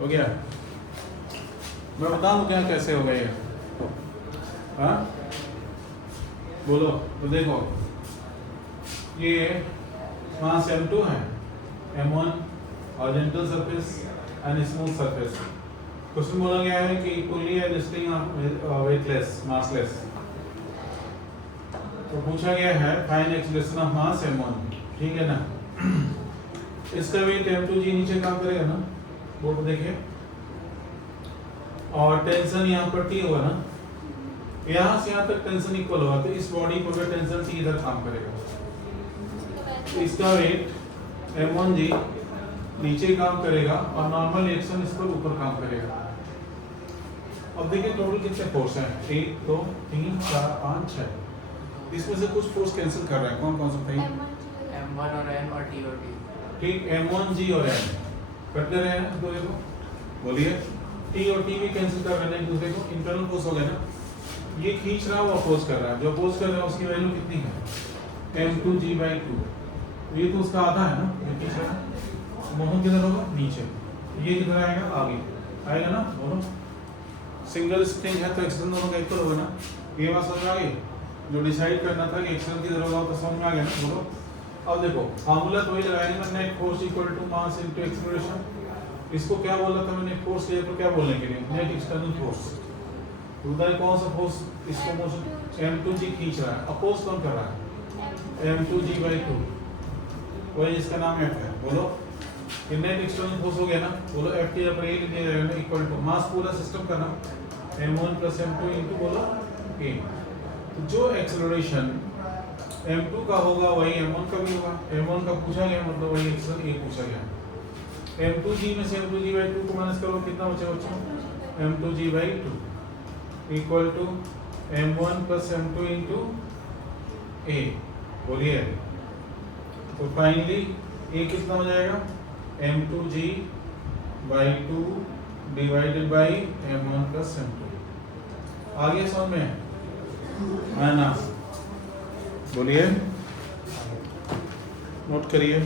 हो गया? मैं बताऊँ क्या कैसे हो गया? हाँ बोलो। तो देखो ये मास M2 है, M1 horizontal surface and smooth surface. Question बोला गया है कि इक्वली एडजस्टिंग वेटलेस मासलेस। तो पूछा गया है find acceleration of mass M1, ठीक है ना? इसका वेट M2G नीचे काम करेगा ना, बोर्ड देखिए, और टेंशन यहाँ पर T होगा ना, यहाँ से यहाँ तक टेंशन इक्वल होगा, तो इस बॉडी पर टेंशन T इधर काम करेगा। तो इसका वेट M1G नीचे काम करेगा और नॉर्मल रिएक्शन इस पर ऊपर काम करेगा। अब देखिए टोटल कितने फोर्स हैं, 1 2 3 4 5 6। इसमें से कुछ फोर्स कैंसिल कर रहा है, कौन कौन सा था? M1 और N और T और T। ठीक, M1G और N कट दे रहे हैं एक दूसरे को, बोलिए। T और T भी कैंसिल कर रहे हैं एक दूसरे को, इंटरनल फोर्स हो गया ना। ये खींच रहा है, वो अपोज कर रहा है, जो अपोज कर रहा है उसकी वैल्यू कितनी है? M2G/2। ये तो उसका आधा है ना, ये खींच रहा है। दोनों किधर होगा? नीचे। ये किधर आएगा? आगे आएगा ना। दोनों सिंगल स्प्रिंग है तो एक्शन दोनों का इक्वल होगा ना। ये बात समझ में आ गई? जो डिसाइड करना था कि एक्शन किधर होगा तो समझ में आ गया ना। बोलो। अब देखो फार्मूला तो वही लगाएंगे ना, net force equal to mass into acceleration. इसको क्या बोला था मैंने? फोर्स लिया तो क्या बोलने के लिए? Net external force. उधर कौन सा फोर्स इसको मोशन M2G खींच रहा है, अपोज कौन कर रहा है? M2G/2, वही इसका नाम F है। बोलो नेट एक्सटर्नल फोर्स हो गया ना। बोलो Ft पर A लिख दिया जाएगा ना, इक्वल टू मास पूरा सिस्टम का ना M1 + M2 इनटू बोलो A। तो जो एक्सेलरेशन M2 का होगा वही M1 का भी होगा। M1 का पूछा गया मतलब वही एक्सेलरेशन A पूछा गया। M2G में से M2G/2 को माइनस करो, कितना बचेगा बच्चों? M2G/2 equal to M1 + M2 into A। बोलिए। तो फाइनली A कितना हो जाएगा? M2G/2 divided by M1 + M2। आगे समझ में है ना? बोलिए, नोट करिए।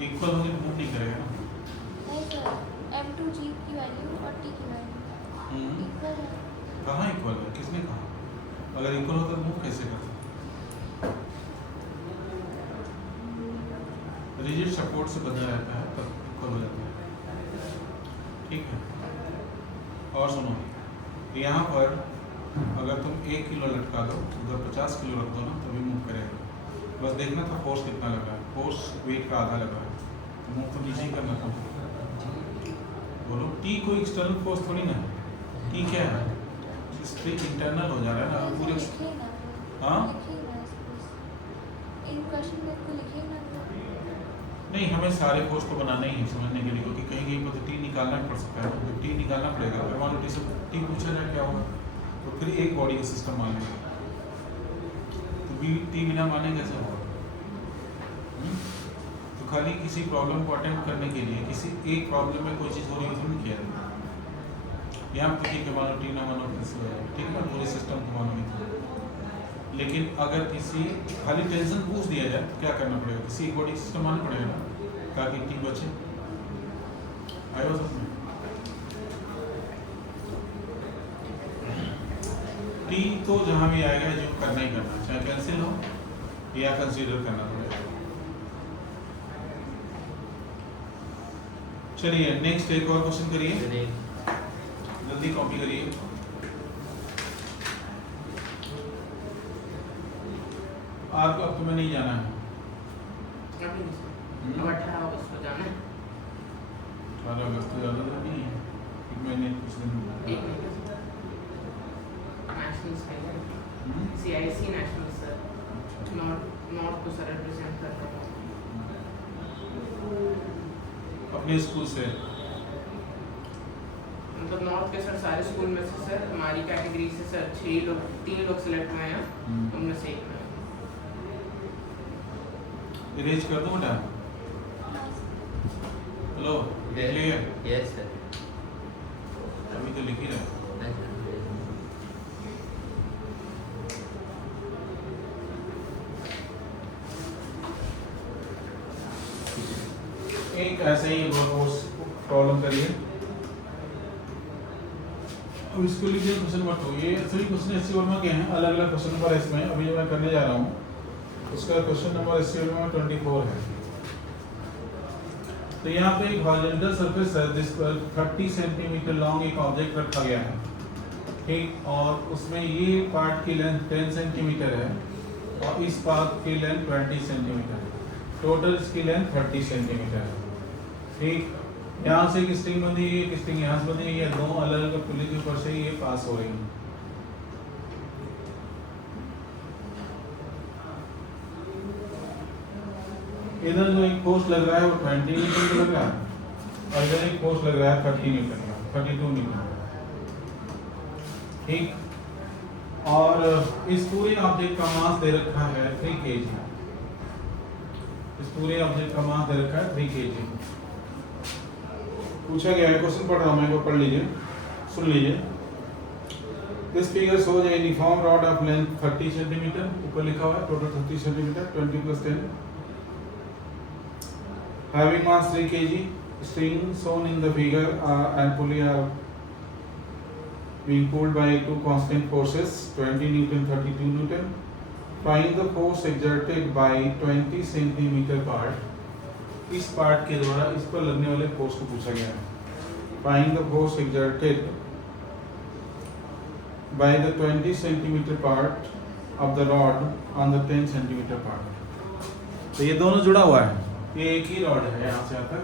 इक्वल होगी तो नहीं करेगा ना। नहीं सर, M2G की वैल्यू और T की वैल्यू इक्वल है। कहाँ इक्वल है? किसने कहा? अगर इक्वल होता तो मूव कैसे करता? रिजिड सपोर्ट से बंधा रहता है तब इक्वल हो जाता है, ठीक है। और सुनो, यहाँ पर अगर तुम 1 किलो लटका दो, उधर 50 किलो रख दो ना, तभी मूव करेगा। बस देखना था फोर्स कितना लगा है। फोर्स वेट का आधा लगा है, तो मूव तो नीचे ही करना था। बोलो T कोई एक्सटर्नल फोर्स थोड़ी ना है। T क्या है? स्प्रिंग इंटरनल हो जा रहा है ना पूरे। हाँ नहीं, हमें सारे फोर्स को बनाना ही है समझने के लिए, क्योंकि कहीं कहीं पर तो T निकालना पड़ सकता है। तो T निकालना पड़ेगा। अगर मान लो T से T पूछा जाए क्या होगा, तो फिर एक बॉडी का सिस्टम मान लेंगे, तो T बिना माने कैसे होगा? तो खाली किसी प्रॉब्लम को अटेम्प्ट करने के लिए किसी एक प्रॉब्लम में कोई चीज़ हो रही हो तो नहीं किया जाता। यहाँ पर ठीक है, मानो T ना मानो ठीक है, पूरे सिस्टम को मानो नहीं। लेकिन अगर किसी खाली टेंशन पूछ दिया जाए तो क्या करना पड़ेगा? किसी एक बॉडी सिस्टम मानना पड़ेगा ना, ताकि T बचे। आए हो समझ? T तो जहाँ भी आएगा जो करना ही करना, चाहे कैंसिल हो या कंसीडर करना पड़ेगा। चलिए नेक्स्ट एक और क्वेश्चन करिए, जल्दी कॉपी करिए। आपको अब तुम्हें नहीं जाना है। अब 18 अगस्त को जाना है। 18 अगस्त को ज़्यादा दिन नहीं है, एक महीने कुछ दिन। National CIC national sir, north को सर रिप्रेजेंट कर रहा हूँ अपने स्कूल से। मतलब नॉर्थ के सर सारे स्कूल में से सर हमारी कैटेगरी से सर 3 लोग सिलेक्ट हुए हैं, उनमें से एक मैं। इरेज कर दूं बेटा? Hello clear? Yes sir. अभी तो लिख ही रहा एक ऐसे ही प्रॉब्लम करिए। अब इसको लिखिए, क्वेश्चन नंबर 2। ये सभी क्वेश्चन एससी वर्मा के हैं, अलग अलग क्वेश्चन नंबर है इसमें। अभी जो मैं करने जा रहा हूँ उसका क्वेश्चन नंबर एससी वर्मा 24 है। तो यहाँ पे एक हॉरिजॉन्टल सरफेस है जिस पर 30 सेंटीमीटर लॉन्ग एक ऑब्जेक्ट रखा गया है, ठीक, और उसमें ये पार्ट की लेंथ 10 सेंटीमीटर है और इस पार्ट की लेंथ 20 सेंटीमीटर है। टोटल इसकी लेंथ 30 सेंटीमीटर है, ठीक। यहाँ से एक स्ट्रिंग बंधी है, एक स्ट्रिंग यहाँ से बंधी है, ये दो अलग अलग पुली के ऊपर से ये पास हो रही है। इधर जो एक फोर्स लग रहा है वो 20 न्यूटन का लग रहा है और इधर एक फोर्स लग रहा है 30 न्यूटन का, 32 न्यूटन, ठीक। और इस पूरे ऑब्जेक्ट का मास दे रखा है 3 kg। इस पूरे ऑब्जेक्ट का मास दे रखा है 3 kg। पूछा गया है, क्वेश्चन पढ़ रहा हूं मैं, को पढ़ लीजिए, सुन लीजिए। This figure shows a uniform rod of length 30 centimetre, ऊपर लिखा हुआ है total 30 centimetre, 20 + 10, having mass 3 kg, string shown in the figure and pulley are being pulled by two constant forces 20 Newton, 32 Newton. Find the force exerted by 20 centimeter part. इस part के द्वारा इस पर लगने वाले फोर्स को पूछा गया है। Find the force exerted by the 20 centimeter part of the rod on the 10 centimeter part. तो ये दोनों जुड़ा हुआ है, ये एक ही रॉड है यहाँ से यहाँ तक,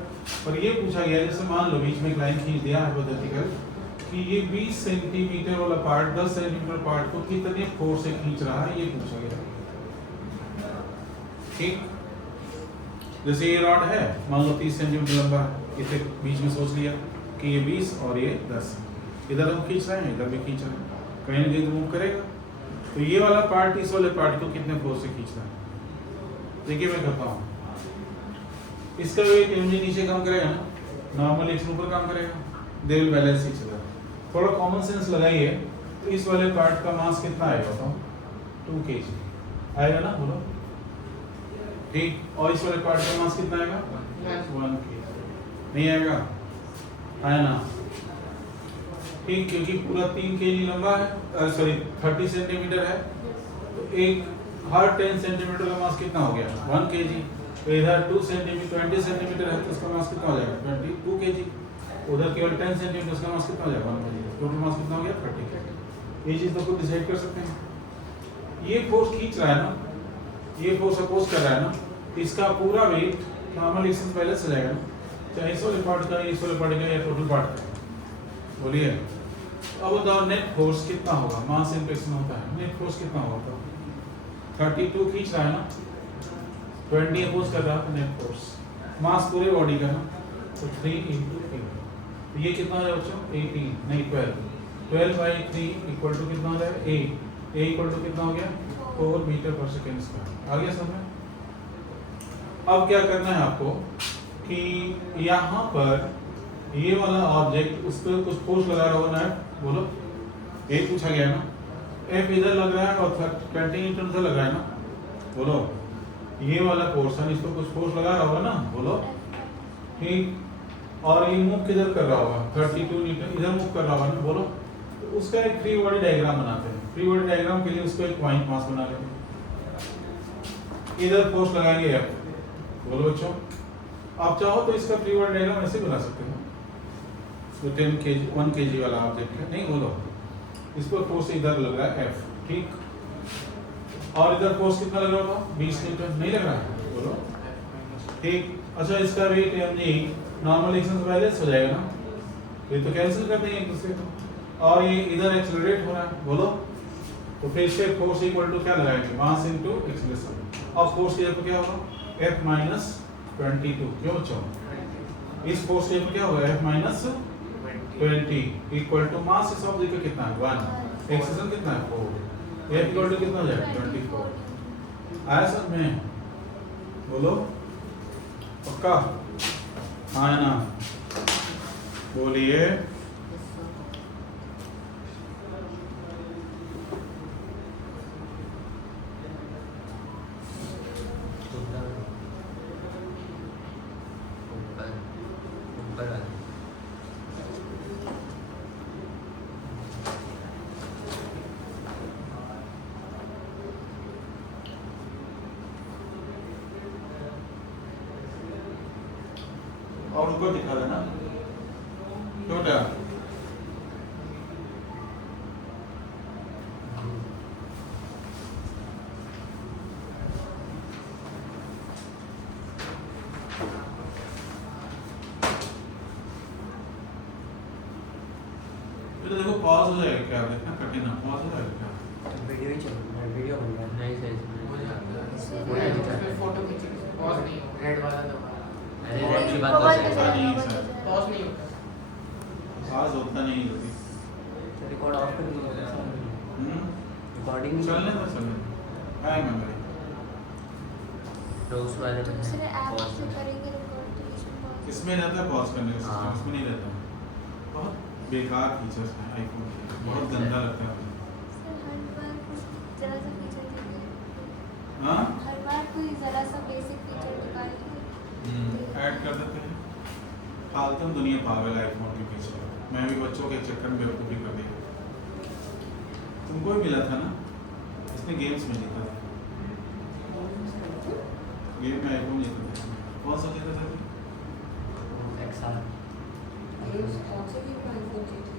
और ये पूछा गया है, जैसे मान लो बीच में एक लाइन खींच दिया हाइपोथेटिकल कि ये 20 सेंटीमीटर वाला पार्ट 10 सेंटीमीटर पार्ट को कितने फोर्स से खींच रहा है, ये पूछा गया, ठीक। जैसे ये रॉड है, मान लो 30 सेंटीमीटर लंबा, इसे बीच में सोच लिया कि ये 20 और ये 10, इधर हम खींच रहे हैं, इधर भी खींच रहे हैं, कहीं ना कहीं तो मूव करेगा। तो ये वाला पार्ट इस वाले पार्ट को कितने फोर्स से खींच रहा है, देखिए मैं करता हूँ। इसका वेट एमजी नीचे काम करेगा ना, नॉर्मल एक्शन ऊपर काम करेगा, they will balance each other. थोड़ा कॉमन सेंस लगाइए, तो इस वाले पार्ट का मास कितना आएगा बताओ? 2 kg आएगा ना, बोलो, ठीक। और इस वाले पार्ट का मास कितना आएगा? 1 kg। नहीं आएगा? आया ना, ठीक, क्योंकि पूरा 3 kg लंबा है, सॉरी 30 सेंटीमीटर है, तो एक हर 10 सेंटीमीटर का मास कितना हो गया? 1 kg। तो इधर 2 सेंटीमीटर 20 सेंटीमीटर है तो उसका मास कितना हो जाएगा? 22 kg। उधर केवल 10 सेंटीमीटर, उसका मास कितना हो जाएगा? 1 kg। टोटल मास कितना हो गया? 30 kg। ये चीज़ तो खुद डिसाइड कर सकते हैं। ये फोर्स खींच रहा है ना, ये फोर्स अपोज कर रहा है ना, इसका पूरा वेट नॉर्मल एक्शन बैलेंस हो जाएगा ना, चाहे इस वाले पार्ट का, इस वाले पार्ट का या टोटल पार्ट का। बोलिए अब बताओ नेट फोर्स कितना होगा? मास इंटरेक्शन होता है, नेट फोर्स कितना होगा? 32 खींच रहा है ना, 20 अपोज कर रहा है, नेट फोर्स मास पूरे बॉडी का ना, तो 3 × 8। तो ये कितना हो जाएगा बच्चों? 18 नहीं 12/3 इक्वल टू कितना हो जाएगा? 8। ए इक्वल टू कितना हो गया? 4 मीटर/सेकंड। आ गया समझ? अब क्या करना है आपको कि यहाँ पर ये वाला ऑब्जेक्ट, उस पर कुछ फोर्स लगा रहा होगा ना, बोलो, ये पूछा गया ना, एफ इधर लग रहा है और 20 न्यूटन से लग रहा है ना, बोलो, ये वाला पोर्शन इस पर कुछ फोर्स लगा रहा होगा ना, बोलो, ठीक। और ये मूव किधर कर रहा होगा? 32 न्यूटन इधर मूव कर रहा होगा ना, बोलो। तो उसका एक फ्री बॉडी डायग्राम बनाते हैं। फ्री बॉडी डायग्राम के लिए उसको एक पॉइंट मास बना लेते हैं, इधर फोर्स लगाएंगे एफ, बोलो बच्चों। आप चाहो तो इसका फ्री बॉडी डायग्राम ऐसे बना सकते हो, तो 10 kg 1 kg वाला ऑब्जेक्ट है, नहीं बोलो, इस पर फोर्स इधर लग रहा है एफ, ठीक। और इधर फोर्स कितना लग रहा था? 20 न्यूटन, नहीं लग रहा है, बोलो, ठीक। अच्छा, इसका वेट mg नॉर्मल एक्शन से बैलेंस हो जाएगा ना, ये तो कैंसिल कर देंगे एक दूसरे को, और ये इधर एक्सेलरेट हो रहा है, बोलो, तो फिर से फोर्स इक्वल टू क्या लगाएंगे? मास इनटू एक्सेलरेशन। और फोर्स इधर क्या होगा? F - 22। क्यों बच्चों? इस फोर्स के क्या होगा? F - 20 इक्वल टू मास इस ऑब्जेक्ट का कितना है? 1, एक्सेलरेशन कितना है? 4। F इक्वल टू कितना हो जाएगा? 24। आया सब में? बोलो पक्का हाँ है ना बोलिए और उनको दिखा देना छोटा तो देखो पॉज हो जाएगा क्या देखना कठिन है पॉज हो जाएगा क्या वीडियो ही चल रहा है वीडियो बन रहा है नहीं सही हो जाता इससे है उसमें फोटो खींचे पॉज नहीं होगा रेड वाला दबा नहीं, अरे अच्छी बात बबल तो हो सही जाएगा, नहीं, बबल सर। हो जाएगा। पॉज नहीं होता पॉज होता नहीं होती तो रिकॉर्ड ऑफ कर दिया रिकॉर्डिंग चलने दो चलने है मेमोरी तो उस वाले में दूसरे ऐप pause से में। करेंगे रिकॉर्ड तो इसमें pause इसमें रहता है पॉज करने का हाँ। सिस्टम इसमें नहीं रहता बहुत बेकार फीचर्स हैं आईफोन के बहुत गंदा लगता है मुझे सर हर बार कुछ जरा सा फीचर दीजिए हाँ हर बार कोई जरा सा बेसिक फीचर निकाल के ऐड कर देते हैं फालतू दुनिया पागल है आईफोन के पीछे मैं भी बच्चों के चक्कर में बेवकूफ़ी कर दी तुमको भी मिला था ना इसने गेम्स में जीता था गेम में आईफोन जीता था कौन सा जीता था एक्सआर कौन से भी आईफोन चाहिए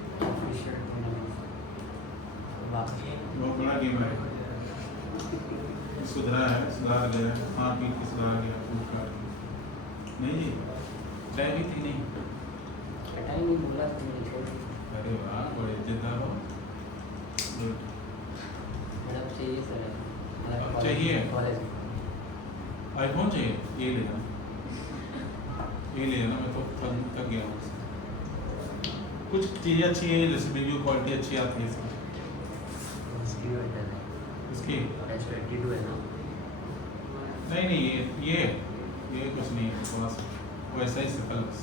बाकी बहुत बड़ा गेम है सुधरा है सुधार गया है हाँ पीट की सुधार गया फ्लिपकार्ट नहीं जी टाइम ही थी नहीं हटा ही नहीं बोला तुमने छोड़ दिया। अरे वाह बड़े इज्जतदार हो गुड मतलब चाहिए सर मतलब अब चाहिए? कॉलेज आईफोन चाहिए ये ले जाना ये ले जाना मैं तो थक गया हूँ उससे। कुछ चीज़ें अच्छी हैं जैसे वीडियो क्वालिटी अच्छी आती है इसमें उसकी भी बेटर है इसकी S22 है ना नहीं नहीं ये कुछ नहीं है थोड़ा सा वैसा ही सिंपल बस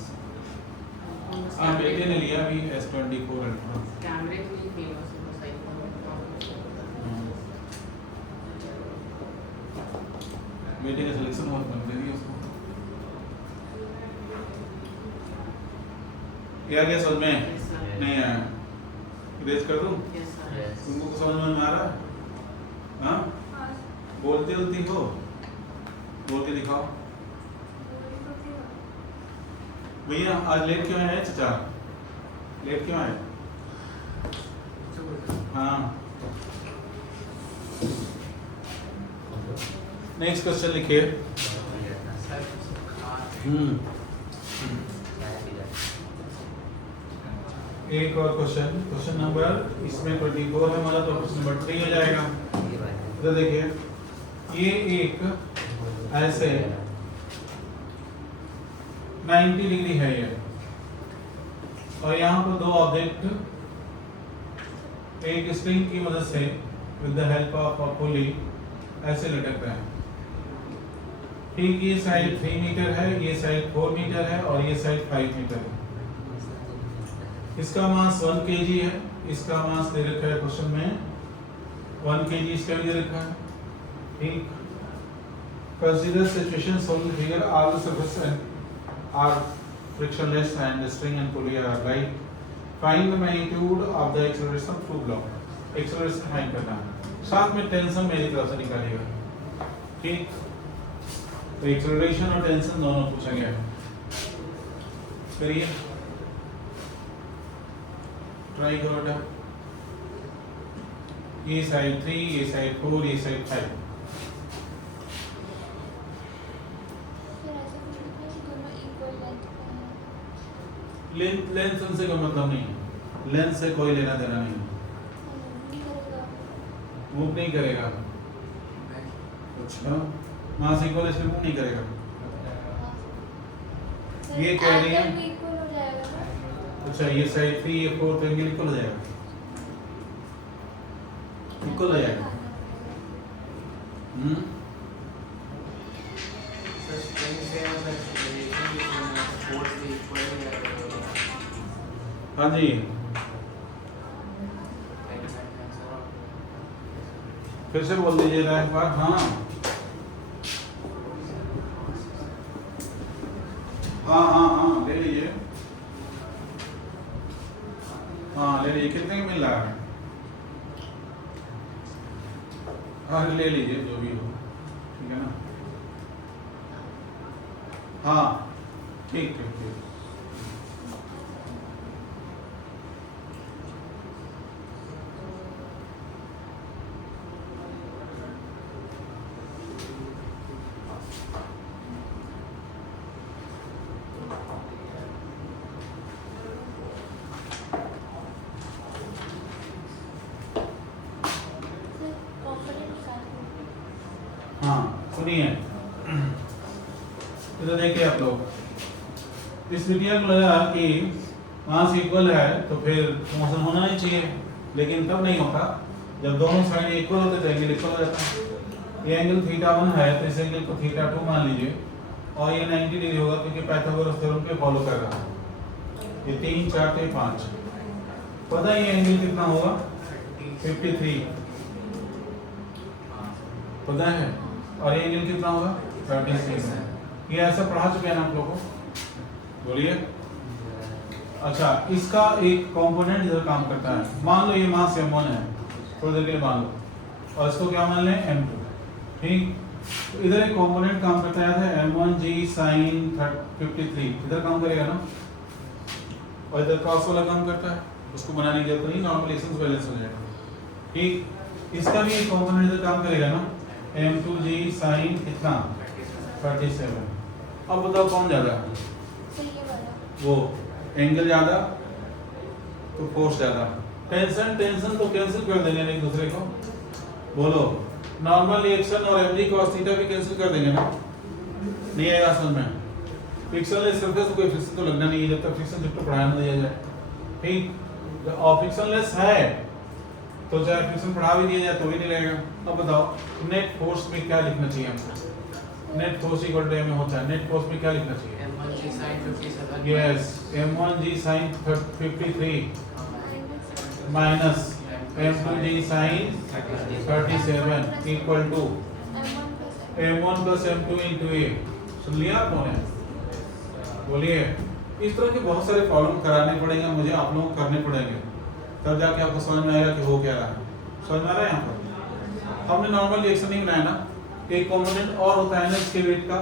हाँ बेटे ने लिया अभी S24 अल्ट्रा कैमरे के लिए फेमस है बस आईफोन बेटे का सिलेक्शन बहुत कम दे दिया उसको ये आ गया समझ में Yes, sir. नहीं आया इरेज कर दूँ यस सर Yes. तुमको कुछ समझ में आ रहा है हाँ हाँ बोलते उलती हो बोल के दिखाओ भैया आज लेट क्यों आए चाचा लेट क्यों आए हाँ नेक्स्ट क्वेश्चन लिखिए एक और क्वेश्चन नंबर इसमें 24 है हमारा तो क्वेश्चन नंबर 3 हो जाएगा ये बात है तो देखिए ये एक ऐसे 90 डिग्री है ये और यहाँ पर दो ऑब्जेक्ट एक स्ट्रिंग की मदद से with the help of a pulley ऐसे लटक रहे हैं ठीक ये साइड 3 मीटर है ये साइड 4 मीटर है और ये साइड 5 मीटर है इसका मास 1 kg है इसका मास दे रखा है क्वेश्चन में 1 kg इसका भी दे रखा है ठीक consider situation solve the figure all the surfaces and are frictionless and the string and pulley are light find the magnitude of the acceleration through block acceleration find करना है साथ में टेंशन मेरी तरफ से निकालिएगा ठीक तो एक्सेलरेशन और टेंशन दोनों पूछा गया है करिए ट्राई करो बेटा ये साइड 3 ये साइड 4 ये साइड 5 फिर ऐसे कुछ लिखना कि दोनों इक्वल लेंथ का है लेंथ से का मतलब नहीं है लेंथ से कोई लेना देना नहीं है नहीं करेगा मूव नहीं करेगा अच्छा मास इक्वल इसमें मूव नहीं करेगा सर, ये कह रही है- एंगल भी इक्वल हो जाएगा ना अच्छा ये साइड 3 ये 4 तो एंगल इक्वल हो जाएगा इक्वल हो जाएगा हाँ जी, फिर से बोल दीजिएगा एक बार। हाँ हाँ हाँ हाँ, ले लीजिए। हाँ ले लीजिए, कितने का मिल रहा है? हाँ ले लीजिए जो भी हो, ठीक है ना। हाँ ठीक ठीक ठीक। सर कॉम्पोनेंट निकालना। हाँ सुनिए, इधर देखिए आप लोग, इस मीडिया को लगा कि मास इक्वल है तो फिर मोशन होना ही चाहिए, लेकिन तब नहीं होता जब दोनों साइड इक्वल होते तो एंगल इक्वल हो जाता। ये एंगल θ1 है तो इस एंगल को θ2 मान लीजिए, और ये 90 डिग्री होगा क्योंकि पाइथागोरस थ्योरम पे फॉलो कर रहा है। ये 3 4 तो 5, पता है ये एंगल कितना होगा? 53 पता है, और ये एंगल कितना होगा? 36। ये ऐसा पढ़ा चुके हैं ना आप लोगों को, बोलिए। अच्छा, इसका एक कंपोनेंट इधर काम करता है। मान लो ये मास m1 है, थोड़ी देर के लिए मान लो, और इसको क्या मान लें? m2, ठीक। तो इधर एक कंपोनेंट काम करता है m1g sin 53, इधर काम करेगा ना, और इधर क्रॉस वाला काम करता है, उसको बनाने की जरूरत नहीं, नॉर्मल एक्शंस बैलेंस हो जाएगा, ठीक। इसका भी एक कंपोनेंट इधर काम करेगा ना, m2g sin कितना? 37। अब बताओ कौन ज्यादा? सर ये वाला। वो एंगल ज्यादा तो फोर्स ज्यादा। टेंशन टेंशन तो कैंसिल कर देंगे ना एक दूसरे को, बोलो। नॉर्मल रिएक्शन और mg cos थीटा भी कैंसिल कर देंगे ना, नहीं आएगा समझ में। फ्रिक्शनलेस सरफेस को कोई फ्रिक्शन तो लगना नहीं है जब तक फ्रिक्शन चैप्टर पढ़ाया ना दिया जाए, ठीक। और फ्रिक्शनलेस है तो चाहे फ्रिक्शन पढ़ा भी दिया जाए तो भी नहीं लगेगा। अब बताओ नेट फोर्स में क्या लिखना चाहिए हमको? Net force equal to m होता है, नेट फोर्स में क्या लिखना चाहिए? m1g sin 57 yes, m1g sin 53 minus m2g sin 37 equal to m1 plus m2 into a। सुन लिया आप लोगों ने? बोलिए। इस तरह के बहुत सारे प्रॉब्लम कराने पड़ेंगे मुझे, आप लोगों को करने पड़ेंगे, तब जाके आपको समझ में आएगा कि हो क्या रहा है। समझ में आ रहा है? यहाँ पर हमने नॉर्मल रिएक्शन नहीं बनाया ना, एक कंपोनेंट और होता है ना इसके वेट का,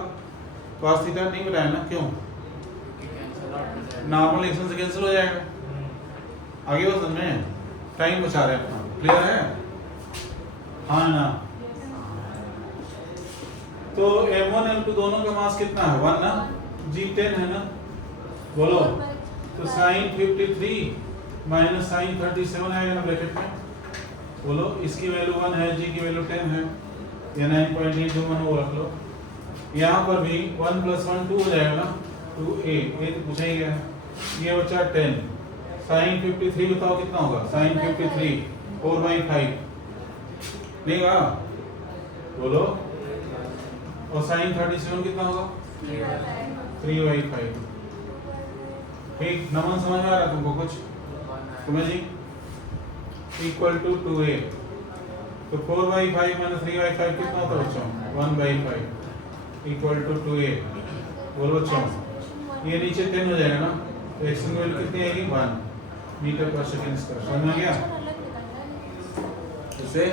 cos थीटा नहीं बनाया ना, क्यों? नॉर्मल रिएक्शन से कैंसिल हो जाएगा। आगे वो समझ में, टाइम बचा रहे हैं अपना, क्लियर है? हाँ ना। तो m1 m2 दोनों का मास कितना है? 1 ना, g 10 है ना, बोलो। तो sin 53 माइनस sin 37 आएगा ना ब्रैकेट में, बोलो। इसकी वैल्यू 1 है, g की वैल्यू 10 है, ये 9.8 जो मन वो रख लो। यहाँ पर भी 1 + 1 2 हो जाएगा ना, 2a, ये तो पूछा ही गया है। ये बचा 10, sin 53 बताओ कितना होगा? sin 53 4/5 नहीं होगा, बोलो। और sin 37 कितना होगा? 3/5। ठीक, नमन समझ में आ रहा तुमको कुछ? तुम्हें जी? इक्वल टू 2a, तो 4/5 माइनस 3/5 कितना होता है बच्चों? 1/5 इक्वल टू 2a, बोलो बच्चों। ये नीचे 10 हो जाएगा ना, तो एक्शन की वैल्यू कितनी आएगी? 1 मीटर पर सेकंड स्क्वायर। समझ में आ गया? इससे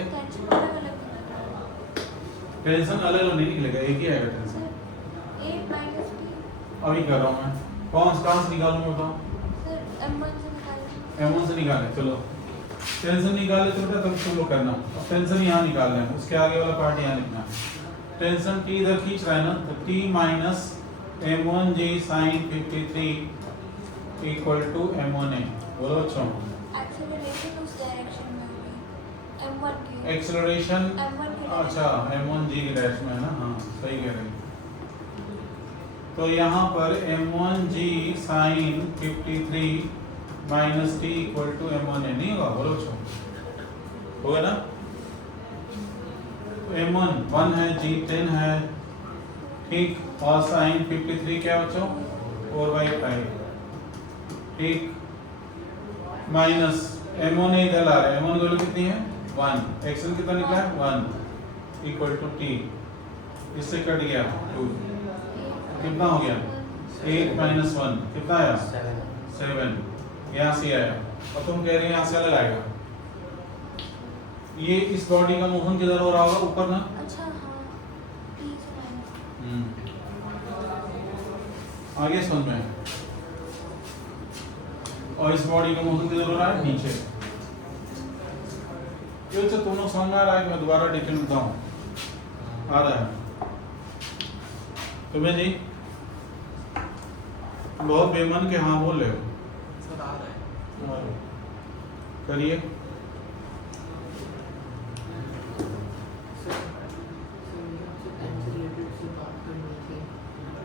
टेंशन अलग नहीं निकलेगा, एक ही आएगा टेंशन। अभी कर रहा हूँ मैं, कहाँ से निकालूं मैं बताओ? m1 से निकालें, चलो। टेंशन निकाले तो बेटा तब तुम लोग करना। अब टेंशन यहाँ निकाल रहे हैं, उसके आगे वाला पार्ट यहाँ लिखना है। टेंशन t इधर खींच रहा है ना, तो t minus m1g sin 53 equal to m1a, बोलो बच्चों। एक्सेलरेशन अच्छा m1g की डायरेक्शन में है ना, हाँ सही कह रहे हैं। तो यहाँ पर m1g sin 53 minus t equal to m1a नहीं होगा, बोलो बच्चों, होगा ना? तो m1 1 है, g 10 है, ठीक, और sin 53 क्या बच्चों? 4/5, ठीक। माइनस m1 इधर आ रहा है, m1 की वैल्यू कितनी है 1, एक्शन कितना निकला है 1 इक्वल टू t, इससे कट गया 2, कितना हो गया 8 माइनस 1 कितना आया 7, यहाँ से आया। और तुम कह रहे हैं यहाँ से अलग आएगा, ये इस बॉडी का मोशन किधर हो रहा होगा ऊपर ना। अच्छा हाँ t से माइनस आगे समझ में, और इस बॉडी का मोशन किधर हो रहा है नीचे। ये तो तुम लोग समझ में आ रहा है कि मैं दोबारा डिटेल में बताऊं, आ रहा है तुम्हें जी? बहुत बेमन के हाँ बोल रहे हो, सर आ रहा है। करिए।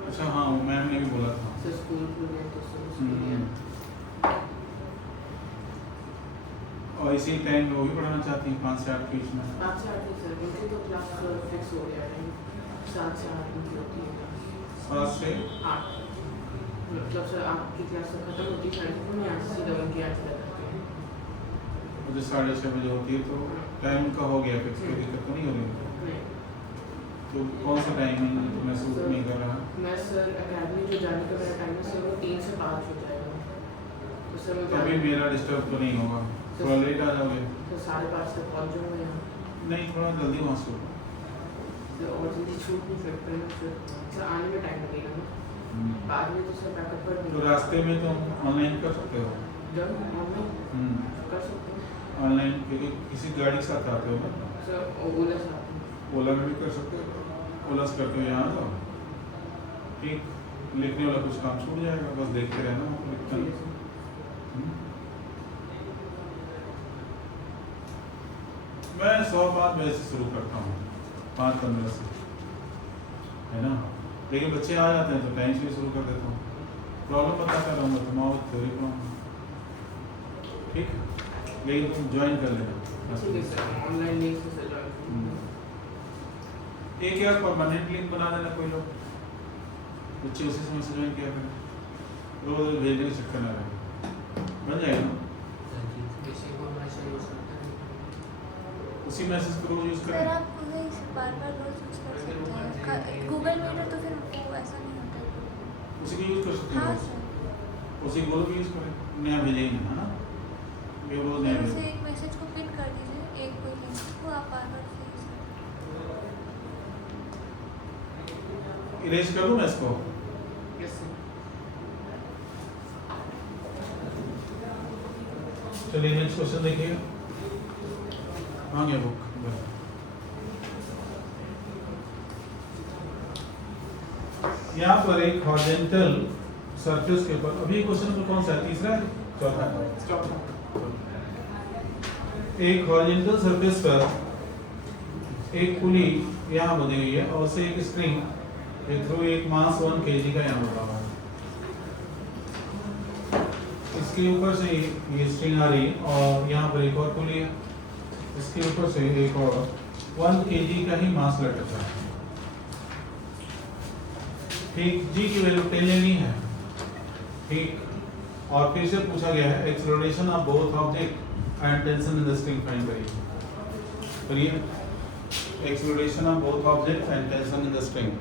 अच्छा हाँ मैम ने भी बोला था। और इसी टाइम में वो भी पढ़ाना चाहती हैं 5 से 8 के बीच में। 5 से 8 सर, उनकी तो क्लास फिक्स हो गया है, 7 से 8 उनकी होती है क्लास। 7 से 8 मतलब सर आपकी क्लास खत्म होती है 8 में, 8 से सीधा उनकी 8 से जाती है। मुझे 6:30 बजे होती है, तो टाइम का हो गया फिक्स, कोई दिक्कत तो नहीं हो रही। नहीं तो कौन सा टाइम मैं सूट नहीं कर रहा? मैं सर अकेडमी जो जाने का मेरा टाइम है सर वो 3 से 5 हो जाएगा, तो सर मैं कभी मेरा डिस्टर्ब तो नहीं होगा, थोड़ा लेट आ जाओगे तो 5:30 तक पहुँच जाऊँगा यहाँ। नहीं, थोड़ा जल्दी वहाँ से होगा। सर और जल्दी छूट नहीं सकते हैं सर आने में टाइम लगेगा ना, बाद में तो सर बैकअप पर तो रास्ते में तुम ऑनलाइन कर सकते हो। जब ऑनलाइन कर सकते हैं ऑनलाइन क्योंकि किसी गाड़ी के साथ आते हो ना, सर ओला से आते हैं। ओला में भी कर सकते हो, ओला से करते हो यहाँ तो ठीक, लिखने वाला कुछ काम छूट जाएगा, बस देखते रहना लिखता ठीक है सर। मैं 100 बात वैसे शुरू करता हूँ 5-15 से, है ना, लेकिन बच्चे आ जाते हैं तो टाइम से शुरू कर देता हूँ, प्रॉब्लम बताता रहूँगा, तुम आओ थ्योरी पढ़ाऊँगा, ठीक है, लेकिन तुम ज्वाइन कर लेना। ठीक है सर, ऑनलाइन लिंक से सर ज्वाइन। एक यार परमानेंट लिंक बना देना कोई लोग, बच्चे उसी समय से ज्वाइन किया करें, रोज भेजने के चक्कर ना रहे, बन जाएगा ना। उसी मैसेज को रोज यूज सर करें। आप उसे बार-बार रोज यूज कर सकते हैं। गूगल मीट है तो फिर वो ऐसा नहीं होता। उसी को यूज कर सकते हाँ हो, सर। उसी को यूज करें, नया भेजेंगे है ना, ये रोज नया फिर उसे भेजेंगे। एक मैसेज को पिन कर दीजिए, एक कोई लिंक को आप बार-बार से इरेज कर दूं मैं इसको? Yes sir. चलिए नेक्स्ट क्वेश्चन देखिए, आ गया बुक। यहाँ पर एक हॉरिजॉन्टल सरफेस के ऊपर, अभी क्वेश्चन नंबर कौन सा है, तीसरा है चौथा है? चौथा। एक हॉरिजॉन्टल सरफेस पर एक पुली यहाँ बनी हुई है और उसे एक स्प्रिंग थ्रू एक मास 1 kg का यहाँ बना हुआ है, इसके ऊपर से ये स्ट्रिंग आ रही है और यहाँ पर एक और पुली है, इसके ऊपर से एक और 1 kg का ही मास लटका है, ठीक, जी की वैल्यू 10 लेनी है, ठीक, और फिर से पूछा गया है acceleration of both object and tension in the string find करिए, acceleration of both object and tension in the string.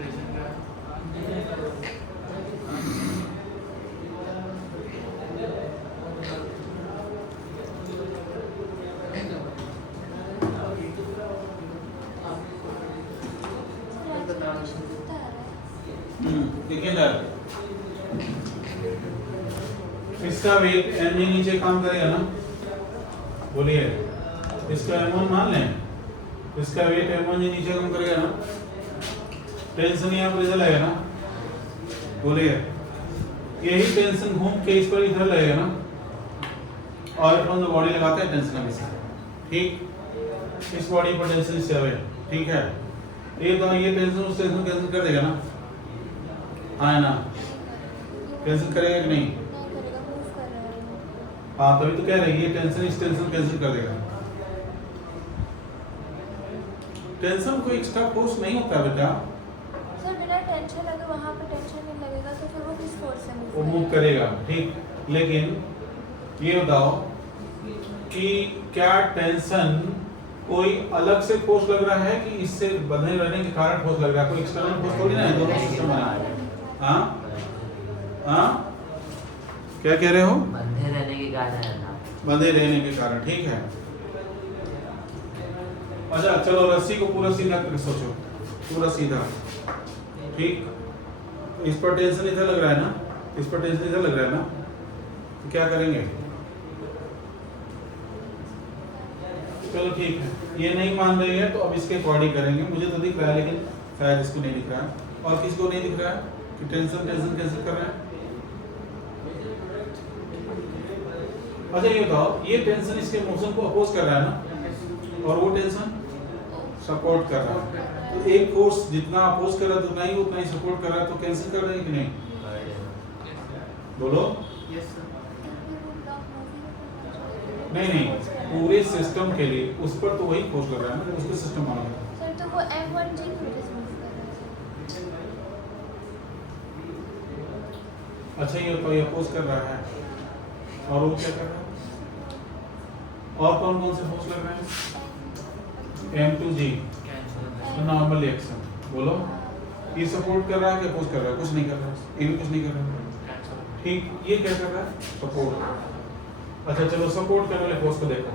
Acceleration का देखिए ना, इसका वेट m के नीचे काम करेगा ना, बोलिए इसका m1 मान लें, इसका वेट m1 के नीचे काम करेगा ना, टेंशन यहाँ पर इधर लगेगा ना, बोलिए यही टेंशन घूम के इस पर इधर लगेगा ना, और अपन तो बॉडी लगाते हैं टेंशन हमेशा, ठीक, इस बॉडी पर टेंशन इससे आवे, ठीक है, ये टेंशन उस टेंशन कैंसिल कर देगा ना, हाँ ना, कैंसिल करेगा कि नहीं? नहीं करेगा, मूव कर रहा है। हाँ तभी तो कह रही है टेंशन इस टेंशन कैंसिल कर देगा। टेंशन कोई एक्स्ट्रा फोर्स नहीं होता बेटा, सर बिना टेंशन लगे वहाँ पे टेंशन नहीं लगेगा तो फिर वो किस फोर्स से वो मूव करेगा, ठीक, लेकिन ये बताओ कि क्या टेंशन कोई अलग से फोर्स लग रहा है कि इससे बंधे रहने के कारण फोर्स लग रहा है, कोई एक्सटर्नल फोर्स थोड़ी ना है, दोनों सिस्टम है। हाँ हाँ क्या कह रहे हो? बंधे रहने के कारण है ना, बंधे रहने के कारण, ठीक है। अच्छा चलो रस्सी को पूरा सीधा करके सोचो, पूरा सीधा, ठीक, इस पर टेंशन इधर लग रहा है ना, इस पर टेंशन इधर लग रहा है ना, तो क्या करेंगे? चलो ठीक है, ये नहीं मान रही है तो अब इसके अकॉर्डिंग करेंगे, मुझे तो दिख रहा है लेकिन शायद इसको नहीं दिख रहा है, और किसको नहीं दिख रहा है कि टेंशन टेंशन कैंसिल कर रहे हैं। अच्छा ये बताओ, ये टेंशन इसके मोशन को अपोज कर रहा है ना, और वो टेंशन सपोर्ट कर रहा है, तो एक फोर्स जितना अपोज कर रहा है उतना ही सपोर्ट कर रहा है, तो कैंसिल कर रहे हैं कि नहीं? बोलो। यस सर नहीं पूरे सिस्टम के लिए उस पर तो वही फोर्स लग रहा है ना, उसको सिस्टम माना है। सर तो वो M1G फोर्स मूव कर रहा है। अच्छा ये तो ये अपोज कर रहा है, और वो क्या कर रहा है? और कौन कौन से फोर्स लग रहे हैं? M2G तो नॉर्मल रिएक्शन, बोलो ये सपोर्ट कर रहा है कि अपोज कर रहा है? कुछ नहीं कर रहा है, ये भी कुछ नहीं कर रहा है, ठीक, ये क्या कर रहा है? सपोर्ट। अच्छा चलो सपोर्ट करने वाले फोर्स को देखो,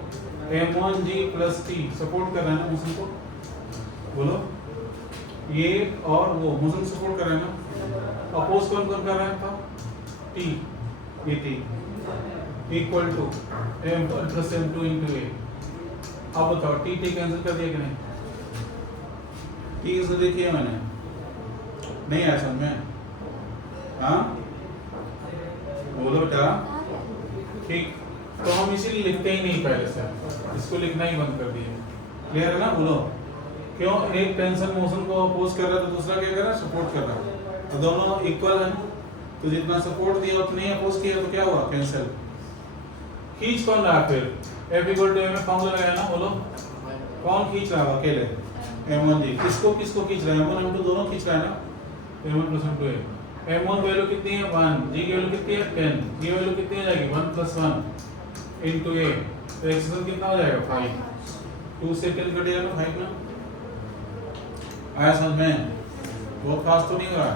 M1G प्लस T सपोर्ट कर रहा है ना मोशन को, बोलो ये और वो मोशन सपोर्ट कर रहे हैं ना, अपोज कौन कौन कर रहा है था? T, ये T equal to M1 plus M2 into A। अब बताओ T कैंसिल कर दिया कि नहीं? T कैंसिल देखिए मैंने, नहीं आया समझ में? हाँ बोलो बेटा, ठीक, तो हम इसीलिए लिखते ही नहीं पहले से, इसको लिखना ही बंद कर दिए, क्लियर है ना? बोलो क्यों? एक टेंशन मोशन को अपोज कर रहा है तो दूसरा क्या कर रहा है? सपोर्ट कर रहा है, तो दोनों इक्वल है, तो जितना सपोर्ट दिया उतना ही अपोज किया, तो क्या हुआ? कैंसिल। खींच कौन रहा है फिर? F इक्वल टू M में फॉर्मूला लगाया ना, बोलो कौन खींच रहा है अकेले? M1G। किसको किसको खींच रहा है? M1 M2 दोनों खींच रहा है ना, M1 प्लस M2 है। M1 वैल्यू कितनी है? 1, G की वैल्यू कितनी है? 10, G वैल्यू कितनी हो जाएगी? 1 प्लस 1 इनटू A, तो एक्सेशन कितना हो जाएगा? 5, 2 से 10 कटेगा ना 5 में, आया समझ में? बहुत खास तो नहीं हो रहा।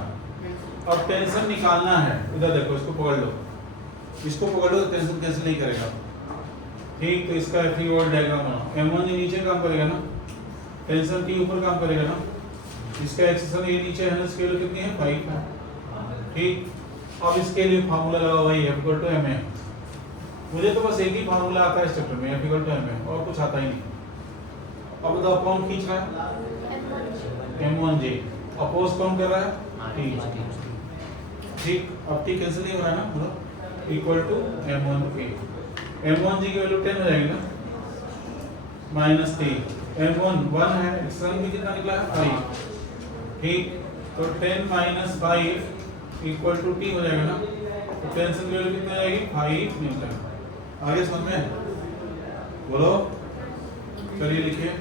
अब टेंशन निकालना है, इधर देखो, इसको पकड़ लो, इसको पकड़ लो तो टेंशन कैंसिल नहीं करेगा, ठीक, तो इसका FE डायग्राम बनाओ, M1 ये नीचे काम करेगा ना, टेंशन T ऊपर काम करेगा ना, इसका एक्सेशन ये नीचे है ना, इसकी वैल्यू कितनी है? 5 है, ठीक। अब इसके लिए फार्मूला लगा वही F इक्वल टू M है, मुझे तो बस एक ही फार्मूला आता है इस चैप्टर में, F इक्वल टू M है, और कुछ आता ही नहीं। अब बताओ कौन खींच रहा है? M1G, अपोज कौन कर रहा है? T, ठीक, अब T कैंसिल नहीं हो रहा है ना, मतलब इक्वल टू M1A, M1G की वैल्यू 10 हो जाएगी ना, माइनस T, M1 1 है, एक्सटर्नल भी कितना निकला है? 5, ठीक, तो 10 माइनस 5 इक्वल टू T हो जाएगा ना, तो टेंशन की वैल्यू कितनी आएगी? 5 न्यूटन। आगे समझ में? बोलो, चलिए लिखिए।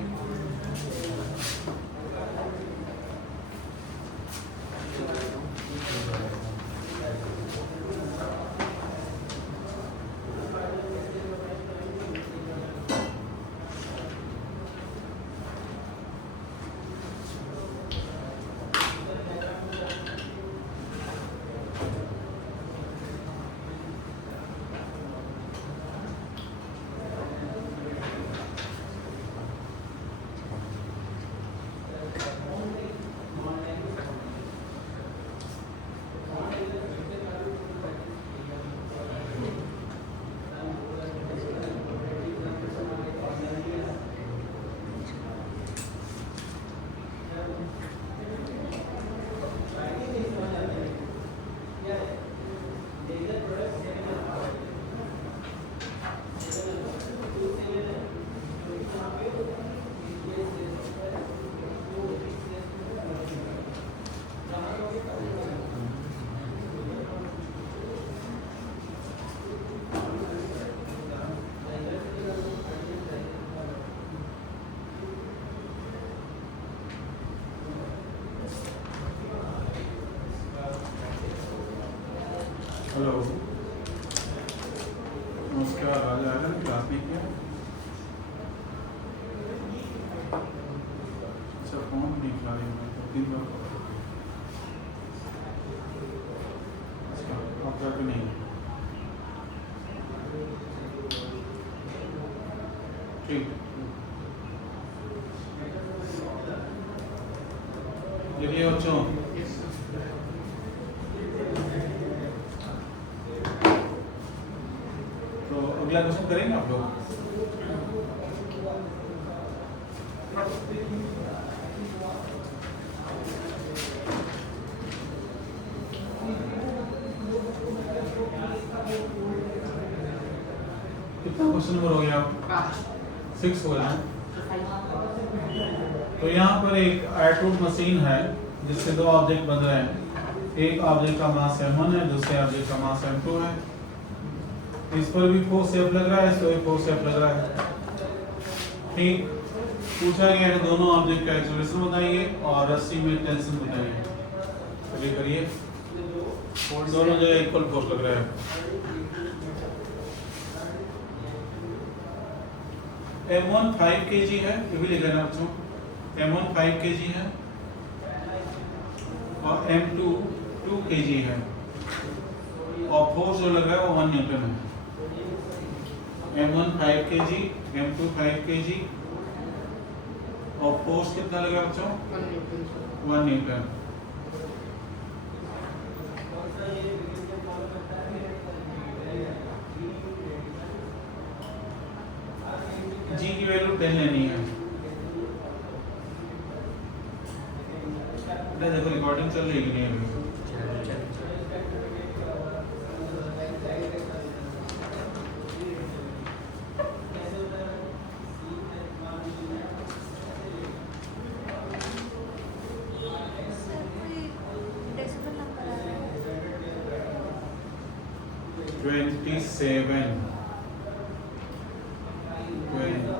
हेलो, नमस्कार। आज आया ना क्लास में क्या? अच्छा, फोन नहीं खिला रही मैं तो 3 बार। अच्छा, आप घर पे नहीं? ठीक। चलिए बच्चों, तो अगला क्वेश्चन करेंगे आप लोग। कितना क्वेश्चन नंबर हो गया? 6 हो गया। तो यहाँ पर एक एयरटूट मशीन है जिससे 2 ऑब्जेक्ट बन रहे हैं। एक ऑब्जेक्ट का मास m1 है, दूसरे ऑब्जेक्ट का मास m2 है। इस पर भी फोर्स F लग रहा है, इस पर भी फोर्स F लग रहा है। ठीक, पूछा गया है दोनों ऑब्जेक्ट का एक्सेलरेशन बताइए और रस्सी में टेंशन बताइए। चलिए करिए। दोनों जगह इक्वल फोर्स लग रहा है। M1 5 kg है, ये भी लिख लेना बच्चों। M1 5 kg है और M2 2 kg है और फोर्स जो लग रहा है वो 1 न्यूटन है। M1 5 kg, M2 5 kg और फोर्स कितना लगा बच्चों? 1 न्यूटन। जी की वैल्यू 10 लेनी है। देखो रिकॉर्डिंग चल रही है कि नहीं अभी? सर कोई डेसिबल नंबर आ रहा है?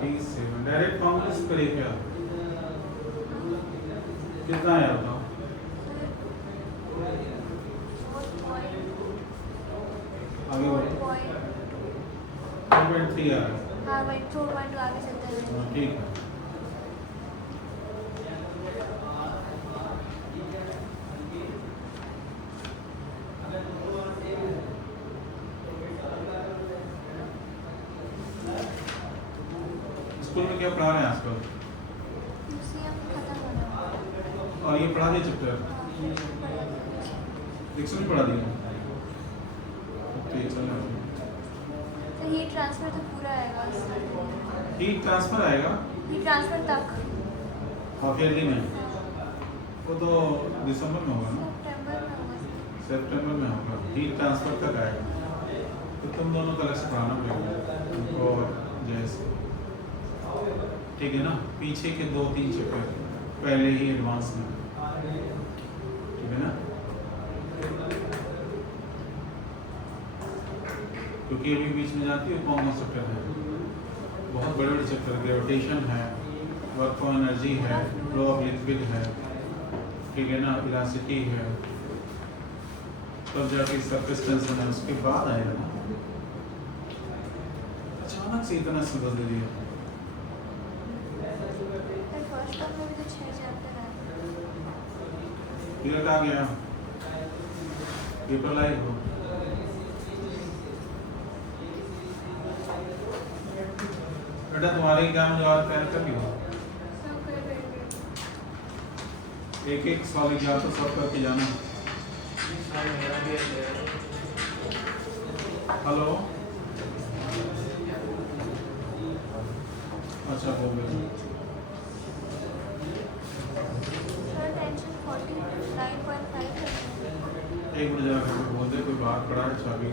27 डायरेक्ट फॉर्मूला इस पर क्या कितना आया बताओ? आगे बढ़ो। 4.3 आ रहा है। हाँ वही 4.2 आगे चलते हैं। ठीक है। स्कूल में क्या पढ़ा रहे हैं आजकल? UCM खत्म होने वाला और ये पढ़ा दिया चैप्टर? है। डिक्शन भी पढ़ा दिया? तो ये चल रहा है। तो हीट ट्रांसफर तो पूरा आएगा। हीट ट्रांसफर आएगा हीट ट्रांसफर तक हाफ ईयरली में। वो तो दिसंबर में होगा ना? सितंबर में होगा। सितंबर में होगा। हीट ट्रांसफर तक आएगा तो तुम दोनों को अलग से पढ़ाना पड़ेगा और जैसे ठीक है ना। पीछे के 2-3 चैप्टर पहले ही एडवांस में, ठीक है ना। क्योंकि अभी बीच में जाती है कौन सा चैप्टर है, बहुत बड़े बड़े चैप्टर, ग्रेविटेशन है, वर्क ऑफ एनर्जी है, फ्लो ऑफ लिक्विड है, ठीक है ना, इलास्टिसिटी है, तब जाके सरफेस टेंशन है, उसके बाद आएगा ना। अचानक से इतना सिलेबस दे दिया। फर्स्ट टर्म में भी तो 6 चैप्टर है। पीरियड आ गया, पेपर लाइव हो। बेटा तुम्हारे एग्जाम जो आज तैयार कर लियो, सब कर रहे हैं। एक सवाल एग्जाम तो सब करके जाना। हेलो, अच्छा बोल रहे सर टेंशन 49.5 है। एक मिनट जाकर बोल दे, कोई बात पड़ा है चाबी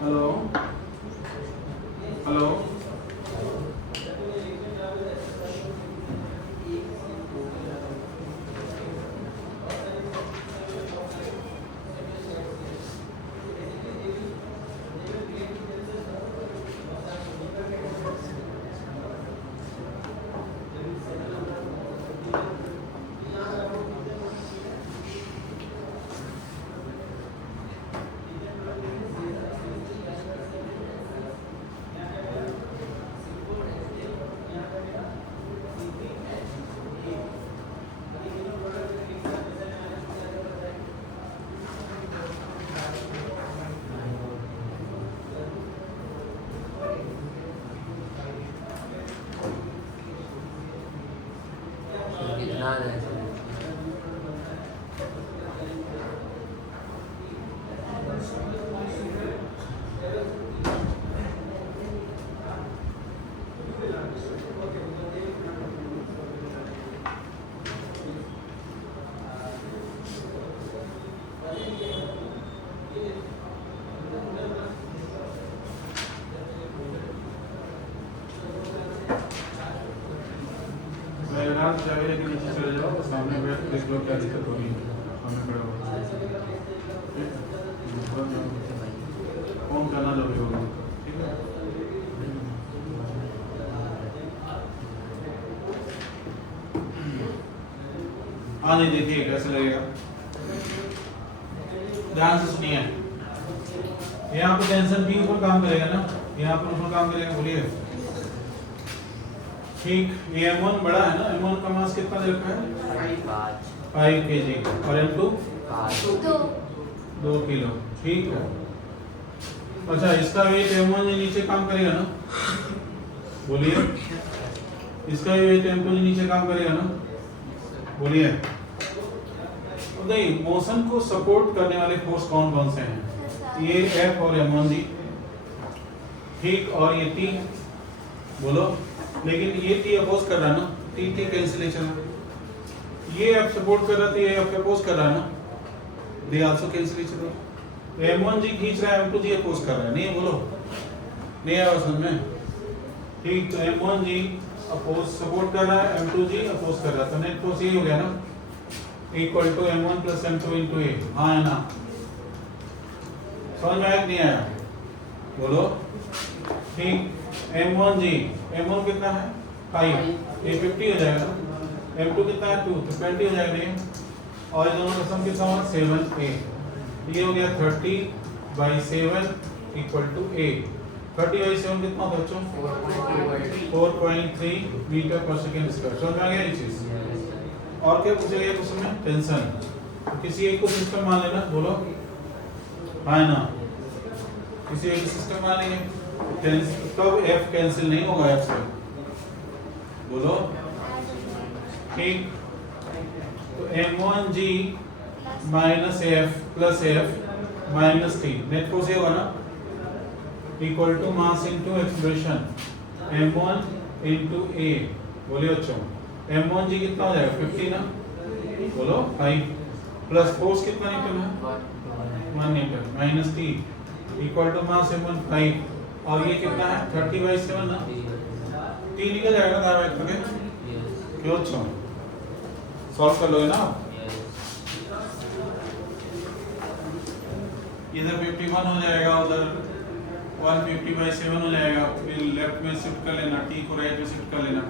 हेलो हेलो कितना है मैदान जावेले के नीचे चले जाओ, सामने बैठ देख लो क्या दिक्कत हो रही है, सामने खड़ा हो फोन करना जब भी होगा, ठीक है। हाँ जी, देखिए कैसे लगेगा, ध्यान से सुनिए। यहाँ पे टेंशन भी ऊपर काम करेगा ना, यहाँ पर ऊपर काम करेगा, बोलिए ठीक। ये M1 बड़ा है ना, M1 का मास कितना दे रखा है 5 kg और M2 2 किलो, ठीक है। अच्छा, इसका वेट M1 के नीचे काम करेगा ना, बोलिए इसका वेट M2 के नीचे काम करेगा ना, बोलिए। नहीं, मोशन को सपोर्ट करने वाले फोर्स कौन कौन से हैं, ये F और M1 जी, ठीक, और ये T, बोलो। लेकिन ये T अपोज कर रहा है ना, T कैंसिलेशन है, ये F सपोर्ट कर रहा है, ये F अपोज कर रहा है ना, दे आल्सो कैंसिलेशन है। तो M1 जी खींच रहा है, M2 जी अपोज कर रहा है, नहीं बोलो, नहीं आया समझ में, ठीक। तो M1 जी अपोज सपोर्ट कर रहा है, M2 जी अपोज कर रहा है, तो नेट फोर्स ये हो गया ना, equal to M1 plus M2 into A, हाँ है ना, समझ में आया कि नहीं आया, बोलो, ठीक। M1 जी, M1 कितना है 5, ये 50 हो जाएगा, M2 कितना है 2, तो 20 हो जाएगा ये, और ये दोनों का सम कितना होगा 7A, ये हो गया 30/7 इक्वल टू A। 30/7 कितना होता है बच्चों, 4.3 मीटर पर सेकेंड स्क्वायर। समझ में आ गया ये चीज। और क्या पूछा गया क्वेश्चन में, टेंशन, तो किसी एक को सिस्टम मान लेना, बोलो हाँ ना, किसी एक सिस्टम मान लेंगे, तब F कैंसिल नहीं होगा F से, बोलो, ठीक। तो M1G minus F plus F minus T, net force ये होगा ना, equal to mass into expression M1 into A, बोलिए बच्चों। M1G कितना हो जाएगा 50 ना, बोलो 5 प्लस फोर्स कितना न्यूटन है 1 newton minus T equal to mass M1 5, और ये कितना है 30/7 ना, T निकल जाएगा दाएं करके, क्यों अच्छा सॉल्व कर लोगे ना आप। इधर 51 हो जाएगा, उधर 150/7 हो जाएगा, फिर लेफ्ट में शिफ्ट कर लेना, T को राइट में शिफ्ट कर लेना।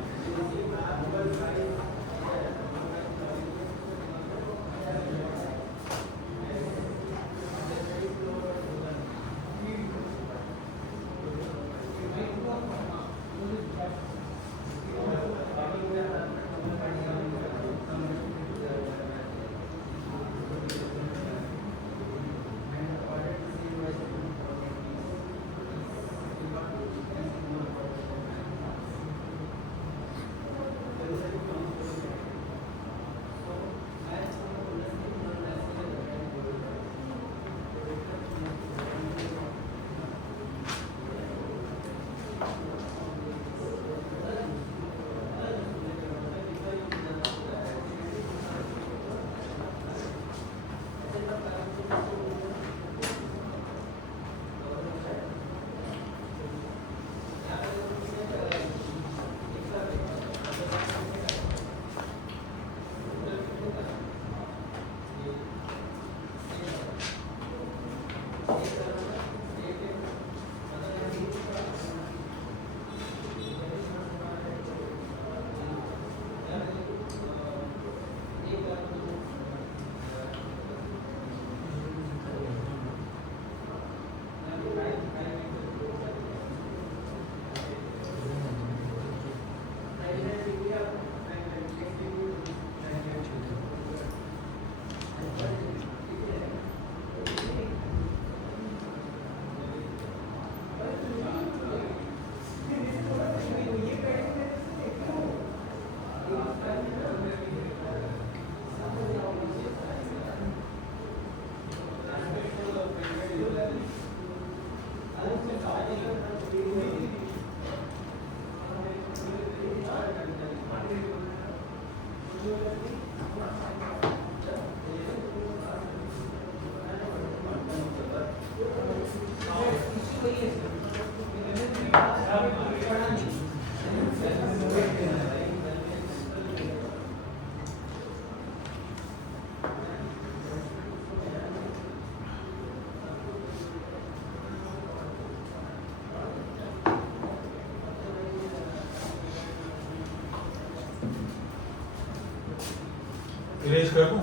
इरेज कर दूं?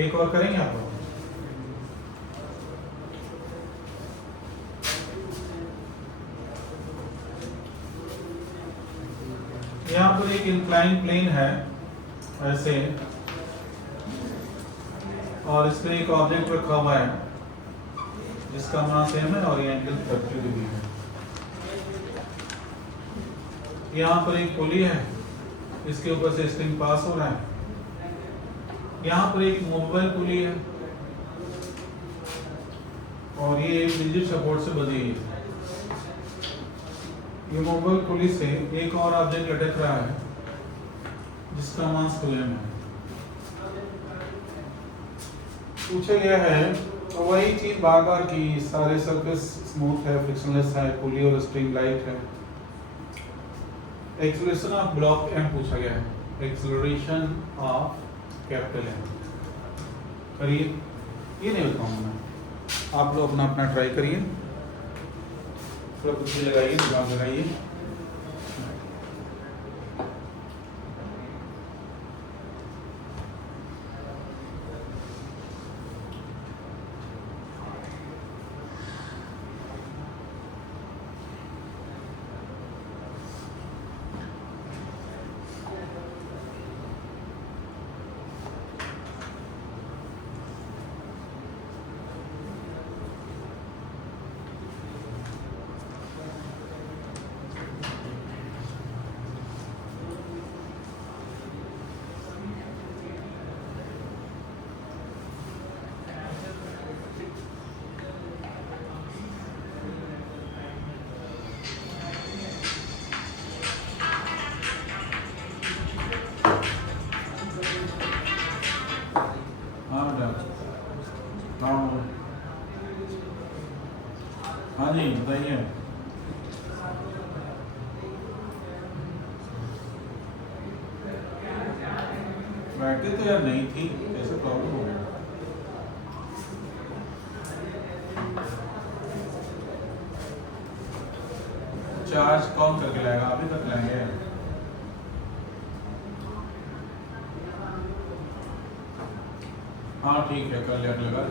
एक और करेंगे आप लोग? यहाँ पर एक इंक्लाइन प्लेन है ऐसे, और इस पे एक ऑब्जेक्ट रखा हुआ है जिसका मान सेम है और ये एंगल 30 डिग्री है। यहाँ पर एक पुली है, इसके ऊपर से स्प्रिंग पास हो रहा है। यहाँ पर एक मूवेबल पुली है और ये एक रिजिड सपोर्ट से बनी है। ये मूवेबल पुली से एक और ऑब्जेक्ट लटक रहा है जिसका मास कूलम है। पूछा गया है तो वही चीज बार बार की, सारे सरफेस स्मूथ है, फ्रिक्शनलेस है, पुली और स्प्रिंग लाइट है। एक्सेलरेशन ऑफ ब्लॉक एम पूछा गया है, एक्सेलरेशन ऑफ कैपिटल एम। करिए, ये नहीं बताऊंगा मैं, आप लोग अपना अपना ट्राई करिए, थोड़ा कुछ भी लगाइए, दिमाग लगाइए। हाँ जी बताइए। बैटरी तो यार नहीं थी, कैसे प्रॉब्लम हो गया? चार्ज कौन करके लाएगा? आप ही करके लाएंगे? हाँ ठीक है, कर लिया, लगा।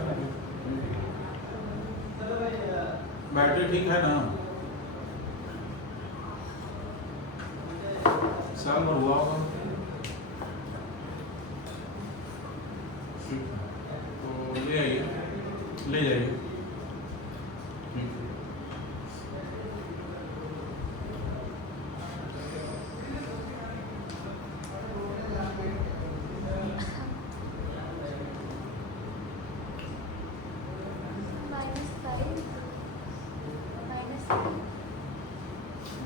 बैटरी ठीक है ना? साल भर हुआ होगा तो ले आइए, ले जाइए।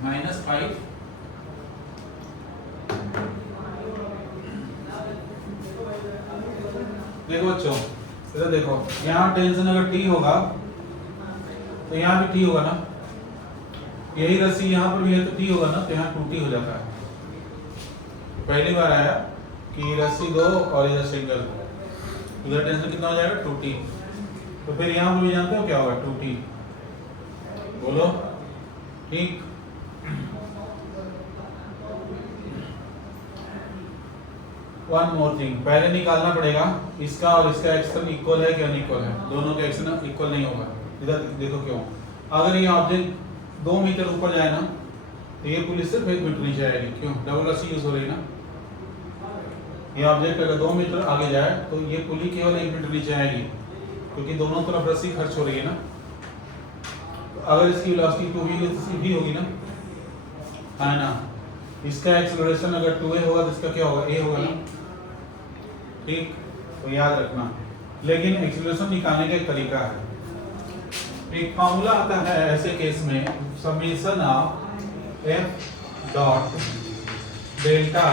-5 देखो बच्चों, इधर देखो, यहाँ टेंशन अगर टी होगा तो यहाँ भी टी होगा ना, यही रस्सी यहाँ पर भी है तो टी होगा ना, तो यहाँ 2t हो जाता है। पहली बार आया कि रस्सी 2 और इधर सिंगल, उधर टेंशन कितना हो जाएगा? 2t। तो फिर यहाँ पर भी जानते हो क्या होगा 2t, बोलो ठीक। वन मोर थिंग, पहले निकालना पड़ेगा इसका और इसका एक्शन इक्वल है कि अनइक्वल है। दोनों का एक्शन इक्वल नहीं होगा। इधर देखो क्यों, अगर ये ऑब्जेक्ट 2 मीटर ऊपर जाए ना तो ये पुलिस सिर्फ 1 मीटर नीचे आएगी। क्यों? डबल रस्सी यूज हो रही है ना। ये ऑब्जेक्ट अगर 2 मीटर आगे जाए तो ये पुली केवल 1 मीटर नीचे आएगी, क्योंकि दोनों तरफ रस्सी खर्च हो रही है ना। तो अगर इसकी वेलोसिटी 2 होगी तो इसकी भी होगी ना, है ना। इसका एक्सेलरेशन अगर 2a होगा तो इसका क्या होगा? a होगा ना, ठीक। तो याद रखना, लेकिन एक्सेलरेशन निकालने का एक तरीका है। एक फार्मूला आता है ऐसे केस में, summation of f dot delta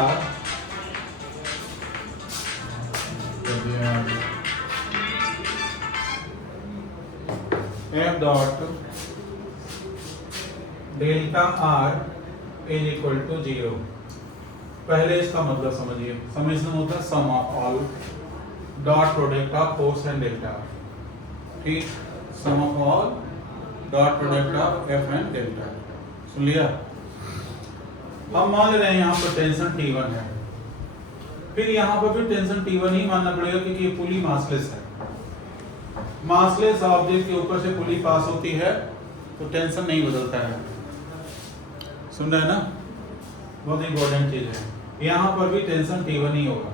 f dot delta r is equal to 0। पहले इसका मतलब समझिए, समेशन होता है sum of all dot product of force and delta, ठीक। Sum of all dot product of F and delta, सुन लिया। हम मान रहे हैं यहाँ पर टेंशन T1 है, फिर यहाँ पर भी टेंशन T1 ही मानना पड़ेगा क्योंकि ये पुली मासलेस है। मासलेस ऑब्जेक्ट के ऊपर से पुली पास होती है तो टेंशन नहीं बदलता है, सुन रहे हैं ना, बहुत इंपॉर्टेंट चीज है। यहाँ पर भी टेंशन T1 ही होगा।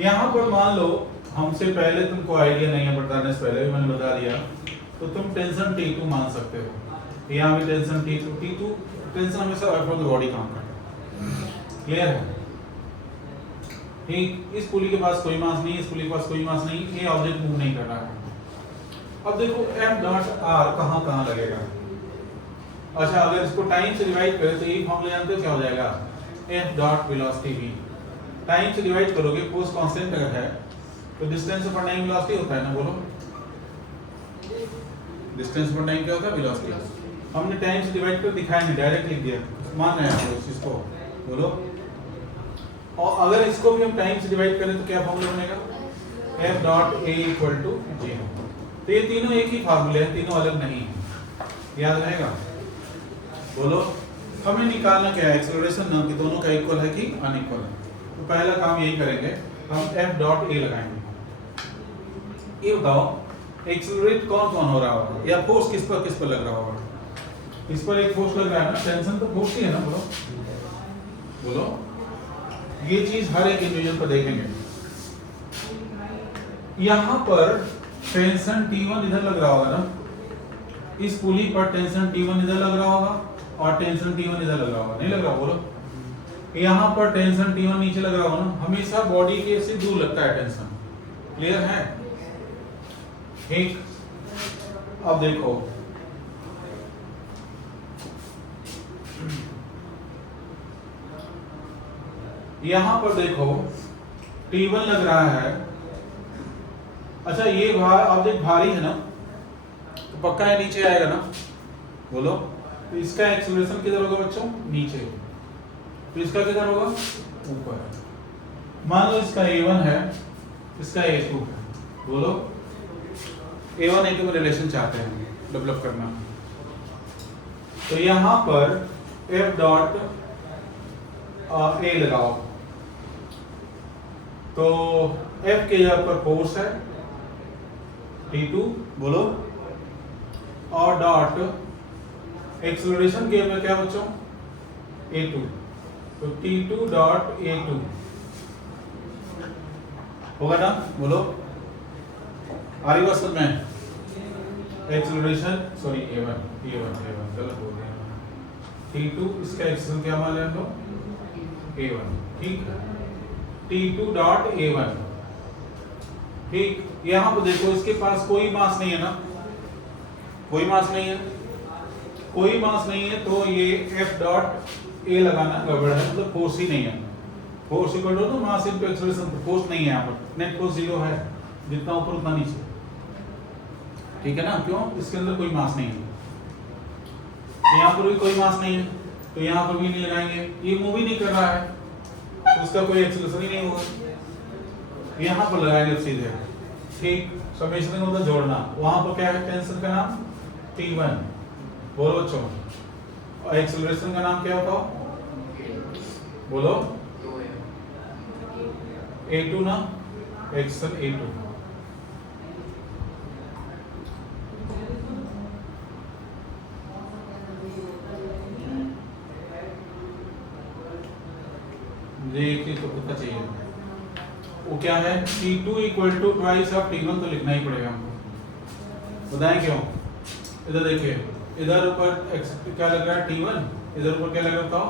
यहाँ पर मान लो हमसे पहले तुमको आइडिया नहीं है, बताने से पहले भी मैंने बता दिया, तो तुम टेंशन T2 मान सकते हो। यहाँ भी टेंशन T2 टेंशन हमेशा फॉर द बॉडी काम करता है, क्लियर है, ठीक। इस पुली के पास कोई मास नहीं है, इस पुली के पास कोई मास नहीं, ये ऑब्जेक्ट मूव नहीं कर रहा है। अब देखो F डॉट R कहाँ कहाँ लगेगा। अच्छा, अगर इसको टाइम से डिवाइड करें तो ये फॉर्मूला जानते हो क्या हो जाएगा? F dot velocity v। Time से डिवाइड करोगे, फोर्स कांस्टेंट अगर है तो डिस्टेंस पर टाइम वेलोसिटी होता है ना, बोलो। डिस्टेंस पर टाइम क्या होता है? वेलोसिटी। हमने टाइम से डिवाइड कर दिखाया नहीं, डायरेक्ट लिख दिया, मान रहे हैं आप उस चीज को, बोलो। और अगर इसको भी हम टाइम से डिवाइड करें तो क्या फॉर्मूला बनेगा? F dot a equal to 0। तो ये तीनों एक ही फार्मूले हैं, तीनों अलग नहीं है, याद रहेगा, बोलो। हमें निकालना क्या है? एक्सेलरेशन ना, कि दोनों का इक्वल है कि अनइक्वल है। तो पहला काम यही करेंगे, हम F डॉट a लगाएंगे। ये बताओ एक्सेलरेट कौन कौन हो रहा होगा, या फोर्स किस पर लग रहा होगा? इस पर एक फोर्स लग रहा है ना, टेंशन तो फोर्स ही है ना, बोलो बोलो। ये चीज हर एक इंडिविजुअल पर देखेंगे। यहाँ पर टेंशन T1 इधर लग रहा होगा ना, इस पुली पर टेंशन T1 इधर लग रहा होगा और टेंशन T1 इधर लग रहा होगा, नहीं लग रहा? बोलो। यहाँ पर टेंशन T1 नीचे लग रहा होगा ना, हमेशा बॉडी के से दूर लगता है टेंशन, क्लियर है, ठीक। अब देखो यहाँ पर देखो T1 लग रहा है। अच्छा, ये ऑब्जेक्ट भारी है ना, तो पक्का है नीचे आएगा ना, बोलो। तो इसका एक्सेलरेशन किधर होगा बच्चों? नीचे। तो इसका किधर होगा? ऊपर। मान लो इसका A1 है, इसका A2 है, बोलो। A1 A2 में रिलेशन चाहते हैं डेवलप करना, तो यहाँ पर F डॉट A लगाओ, तो F के यहाँ पर फोर्स है T2, बोलो, और डॉट एक्सेलरेशन के में क्या बच्चों? A2, तो T2 डॉट A2 होगा ना, बोलो। आ रही बात समझ में? एक्सेलरेशन सॉरी A1 गलत हो गया, T2 इसका एक्सेलरेशन क्या मान लें हम लोग? A1, ठीक है। T2 डॉट A1, ठीक। यहाँ पर देखो इसके पास कोई मास नहीं है ना, कोई मास नहीं है, कोई मास नहीं है, तो ये F डॉट A लगाना गड़बड़ है, मतलब फोर्स ही नहीं है। Force equal to mass into acceleration, force नहीं है यहाँ पर, नेट फोर्स 0 है, जितना ऊपर उतना नीचे, ठीक है ना। क्यों? इसके अंदर कोई मास नहीं है, यहाँ पर भी कोई मास नहीं है, तो यहाँ पर भी नहीं लगाएंगे, ये मूव ही नहीं कर रहा है, तो उसका कोई एक्सेलरेशन ही नहीं होगा। यहाँ पर लगाएंगे सीधे, ठीक, समेशन का मतलब जोड़ना, वहां पर क्या है टेंशन का नाम T1, बोलो बच्चों। और एक्सेलरेशन का नाम क्या होता है, बोलो A2 ना, एक्सेल A2। ये एक चीज तो पता चाहिए, वो क्या है T2 equal to twice of T1 तो लिखना ही पड़ेगा हमको, बताएं क्यों। इधर देखिए, इधर ऊपर क्या लग रहा है T1, इधर ऊपर क्या लग रहा था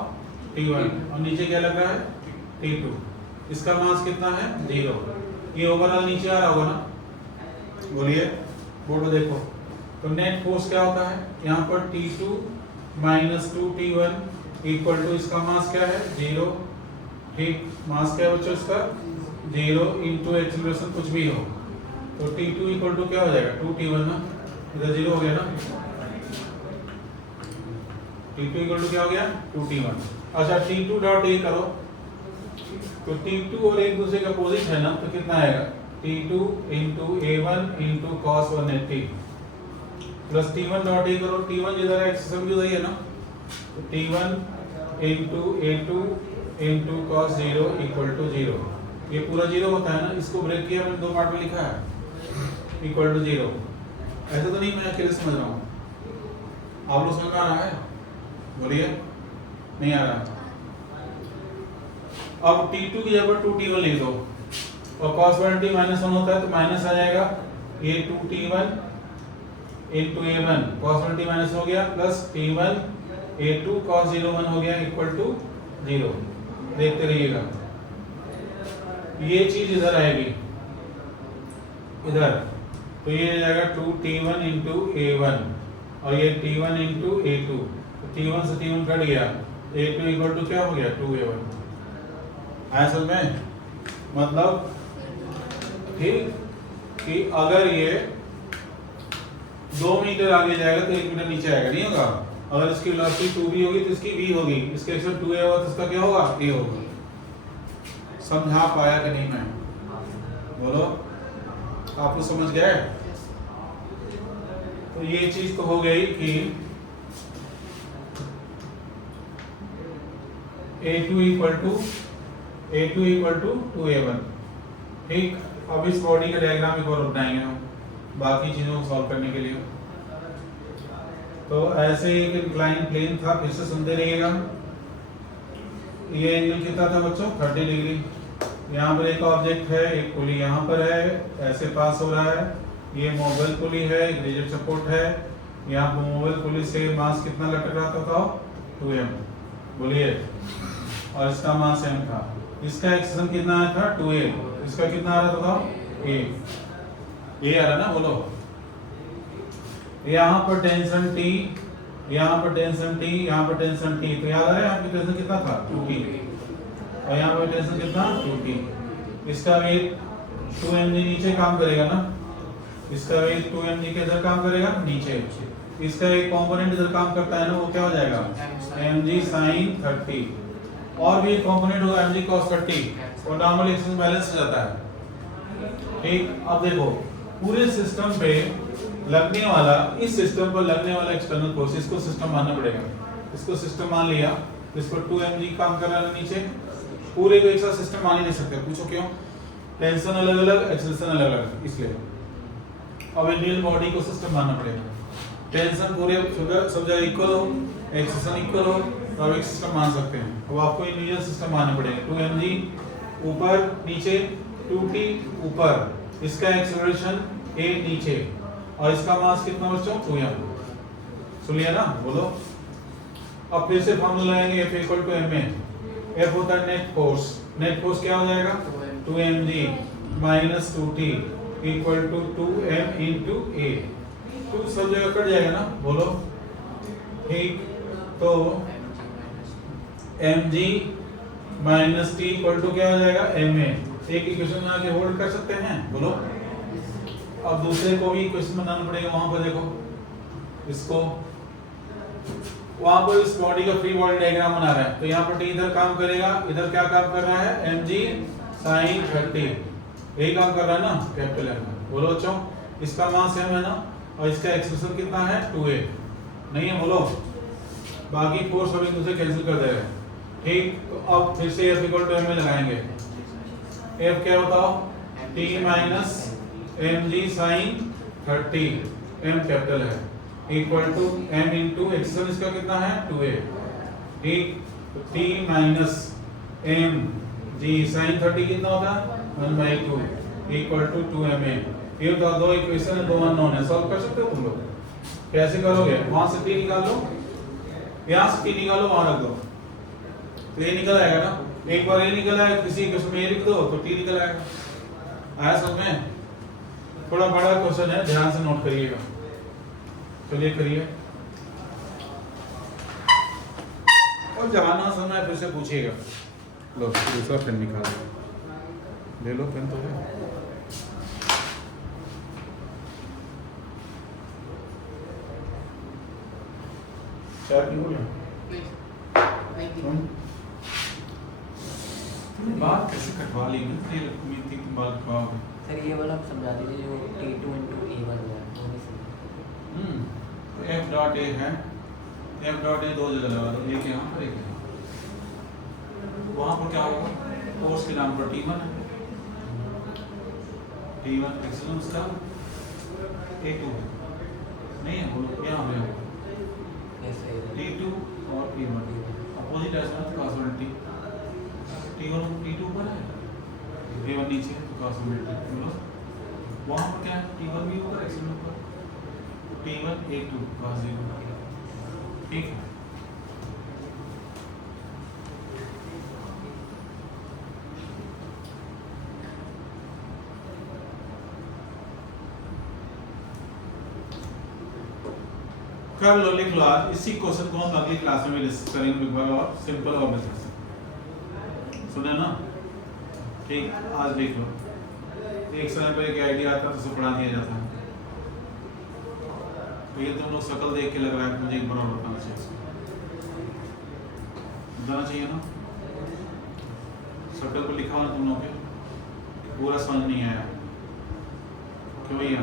T1, और नीचे क्या लग रहा है T2। इसका मास कितना है 0, ये ओवरऑल नीचे आ रहा होगा ना, बोलिए बोर्ड में देखो। तो नेट फोर्स क्या होता है यहाँ पर T2 minus 2T1 equal to इसका मास क्या है 0, ठीक। मास क्या है बच्चों इसका 0 इंटू एक्सीलरेशन कुछ भी हो, तो T2 इक्वल टू क्या हो जाएगा 2T1 ना, इधर 0 हो गया ना, T2 इक्वल टू क्या हो गया 2T1। अच्छा T2 डॉट A करो, तो T2 और एक दूसरे का अपोजिट है ना, तो कितना आएगा T2 into A1 into cos 180 plus T1 dot A करो, T1 जिधर है एक्सेस भी उधर है ना, तो T1 into A2 into cos 0 equal to 0। ये पूरा 0 होता है ना, इसको ब्रेक किया मैंने दो पार्ट में लिखा है इक्वल टू 0। ऐसा तो नहीं मैं अकेले समझ रहा हूँ, आप लोग समझ में आ रहा है, बोलिए नहीं आ रहा। अब T2 की जगह 2T1 लिख दो, और cos 180 माइनस 1 होता है तो माइनस आ जाएगा, ये 2T1 into A1 cos 180 minus हो गया, प्लस T1 A2 cos 01 हो गया इक्वल टू 0। देखते रहिएगा, ये चीज इधर आएगी इधर, तो ये जाएगा 2T1 इंटू A1 और ये T1 इंटू A2, तो T1 से T1 कट गया, A2 इक्वल टू क्या हो गया 2A1। असल में मतलब ठीक कि अगर ये 2 मीटर आगे जाएगा तो 1 मीटर नीचे आएगा, नहीं होगा। अगर इसकी वेलोसिटी 2v होगी तो इसकी v होगी, इसके एक्शन 2a होगा तो इसका क्या होगा a होगा। समझा पाया कि नहीं मैं, बोलो आप लोग समझ गए। तो ये चीज तो हो गई कि A2 इक्वल टू 2A1, ठीक। अब इस बॉडी का डायग्राम एक और बनाएंगे हम बाकी चीजों को सॉल्व करने के लिए। तो ऐसे एक इंक्लाइन प्लेन था, फिर से सुनते रहिएगा। ये एंगल कितना था बच्चों 30 डिग्री। यहाँ पर एक ऑब्जेक्ट है, एक पुली यहाँ पर है, ऐसे पास हो रहा है, ये मोबाइल पुली है, एक रिजिड सपोर्ट है। यहाँ पर मोबाइल पुली से मास कितना लटक रहा था 2m, बोलिए, और इसका मास m था। इसका एक्सेशन कितना आया था 2a, इसका कितना आ रहा था a, ये आ रहा ना, बोलो। यहाँ पर टेंशन T, यहाँ पर टेंशन T, यहाँ पर टेंशन T, तो याद आ रहा है यहाँ पे टेंशन कितना था 2T, और यहाँ पर टेंशन कितना 2T। इसका वेट 2mg नीचे काम करेगा ना, इसका वेट 2mg के इधर काम करेगा नीचे, इसका एक कंपोनेंट इधर काम करता है ना, वो क्या हो जाएगा mg sin 30, और भी एक कंपोनेंट होगा mg cos 30, और नॉर्मल एक्सिस बैलेंस हो जाता है, ठीक। अब देखो पूरे सिस्टम पे लगने वाला, इस सिस्टम पर लगने वाला एक्सटर्नल फोर्स, इसको सिस्टम मानना पड़ेगा। इसको सिस्टम मान लिया, इसको 2mg काम कर रहा है नीचे, पूरे को एक साथ सिस्टम मान ही नहीं सकते। पूछो क्यों, टेंशन अलग अलग, एक्सेलरेशन अलग अलग, इसलिए अब इंडियन बॉडी को सिस्टम मानना पड़ेगा। टेंशन पूरे सब जगह इक्वल हो, एक्सेलरेशन इक्वल हो, तो अब एक सिस्टम मान सकते हैं। अब आपको इंडिविजुअल सिस्टम मानने पड़ेगा। 2mg ऊपर नीचे, 2t ऊपर, इसका एक्सेलरेशन a नीचे, और इसका मास कितना बच्चों 2m, सुन लिया ना, बोलो। अब फिर से फॉर्मूला लगाएंगे F equal to ma। F होता है नेट फोर्स, नेट फोर्स क्या हो जाएगा 2mg minus 2t equal to 2m into a। 2 सब जगह कट जाएगा ना, बोलो, ठीक। तो mg minus t equal to क्या हो जाएगा ma। एक इक्वेशन बना के होल्ड कर सकते हैं, बोलो। अब दूसरे को भी क्वेश्चन बनाना पड़ेगा, वहां पर देखो इसको, वहां पर इस बॉडी का फ्री बॉडी डायग्राम बना रहा है, तो यहाँ पर T इधर काम करेगा, इधर क्या काम कर रहा है mg sin 30, यही काम कर रहा है ना कैपिटल M, बोलो बच्चों। इसका मान सेम है ना, और इसका एक्सप्रेशन कितना है 2a नहीं है, बोलो। बाकी फोर्स हम एक दूसरे कैंसिल कर दे रहे हैं, ठीक। तो अब फिर से F इक्वल टू m में लगाएंगे। F क्या बताओ, t minus mg sine 30, m capital है, equal to m into expression इसका कितना है 2a, ठीक। तो t माइनस mg साइन 30 कितना होता है 1/2 इक्वल टू 2ma। ये तो दो इक्वेशन है, दो अननोन है, सॉल्व कर सकते हो तुम लोग। कैसे करोगे, वहां से t निकाल लो, यहाँ से t निकालो, वहां रख दो, तो ये निकल आएगा ना। एक बार ये निकल आया, किसी क्वेश्चन में ये लिख दो तो t निकल आएगा। आया समझ में? थोड़ा बड़ा क्वेश्चन है, ध्यान से नोट करिएगा। चलिए करिए, और जहां समय फिर से पूछिएगा। लो दूसरा पेन निकाल लो, ले लो पेन तो है। क्या नहीं बोला? बात कैसे कटवा ली ना, ये उम्मीद थी तुम बात कटवाओगे। सर ये वाला आप समझा दीजिए जो T2 into A1 है वो नहीं समझा। तो f डॉट a है, f डॉट a दो जगह लगा दो, एक यहाँ पर एक यहाँ। वहाँ पर क्या होगा, फोर्स के नाम पर T1 है, T1 एक्सलेशन उसका A2 है नहीं है, बोलो यहाँ पे होगा ऐसे T2 और T1 opposite aspect कॉसबिलिटी, T1 T2 ऊपर है, T1 नीचे है, तो कॉसबिलिटी बोलो। वहाँ पर क्या है, T1 भी ऊपर एक्सलेशन ऊपर, T1 A2 cos 0, ठीक है। कर लो, लिख लो। आज इसी क्वेश्चन को हम अगली क्लास में डिस्कस करेंगे बिग और सिंपल और मेथड से, सुने ना, ठीक। आज देख लो, एक समय पर एक आइडिया आता है तो उसे पढ़ा दिया जाता है। तो ये तुम लोग शकल देख के लग रहा है कि मुझे एक बार और बताना चाहिए, बताना चाहिए ना। शकल पर लिखा हो ना तुम लोग के, पूरा समझ नहीं आया क्यों भैया?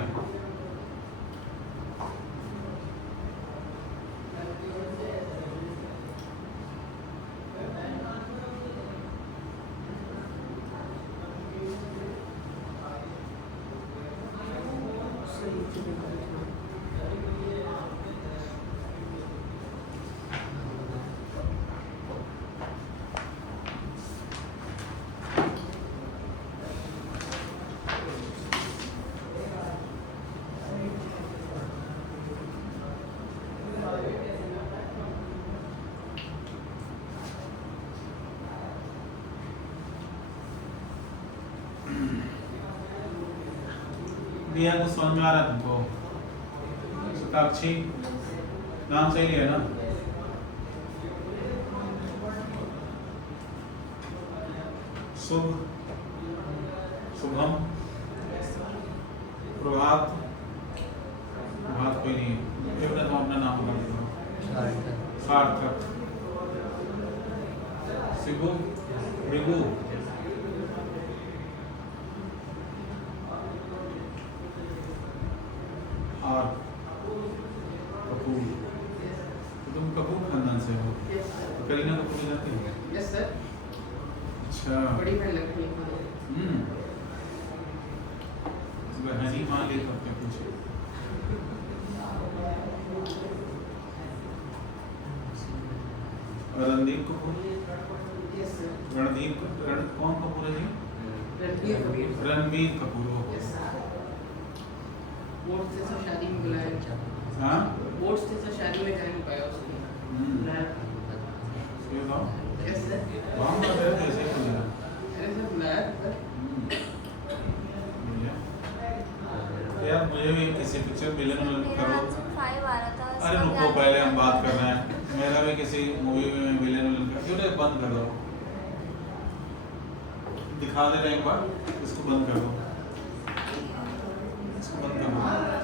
दिया तो समझ में आ रहा है तुमको? शताक्षी नाम सही है ना? शुभ, शुभम, प्रभात, प्रभात कोई नहीं है, एक मिनट अपना नाम बता दो। सार्थक, शिबू, रिगू, और कपूर। तो तुम कपूर खानदान से हो? तो करीना कपूर जाती हो? Yes sir. अच्छा, बड़ी बहन लगती है। बहन ही मान ली तब क्या पूछे। Randeep Kapoor, yes sir. रणदीप कौन कपूर है जी? रणबीर कपूर हो। Yes sir. बोर्ड से तो शादी में बुलाया। हाँ? बोर्ड से तो शादी में जा नहीं पाया उसने। बुलाया। ये बताओ। Yes sir. वहाँ पर है कैसे बुलाया? ऐसे बुलाया सर। बढ़िया। यार मुझे भी किसी पिक्चर विलेन विलेन करो। अरे रुको, पहले हम बात कर रहे हैं। मेरा भी किसी मूवी में विलेन विलेन कर, क्यों नहीं बंद कर दो? दिखा दे रहे एक बार, इसको बंद कर दो, इसको बंद कर दो।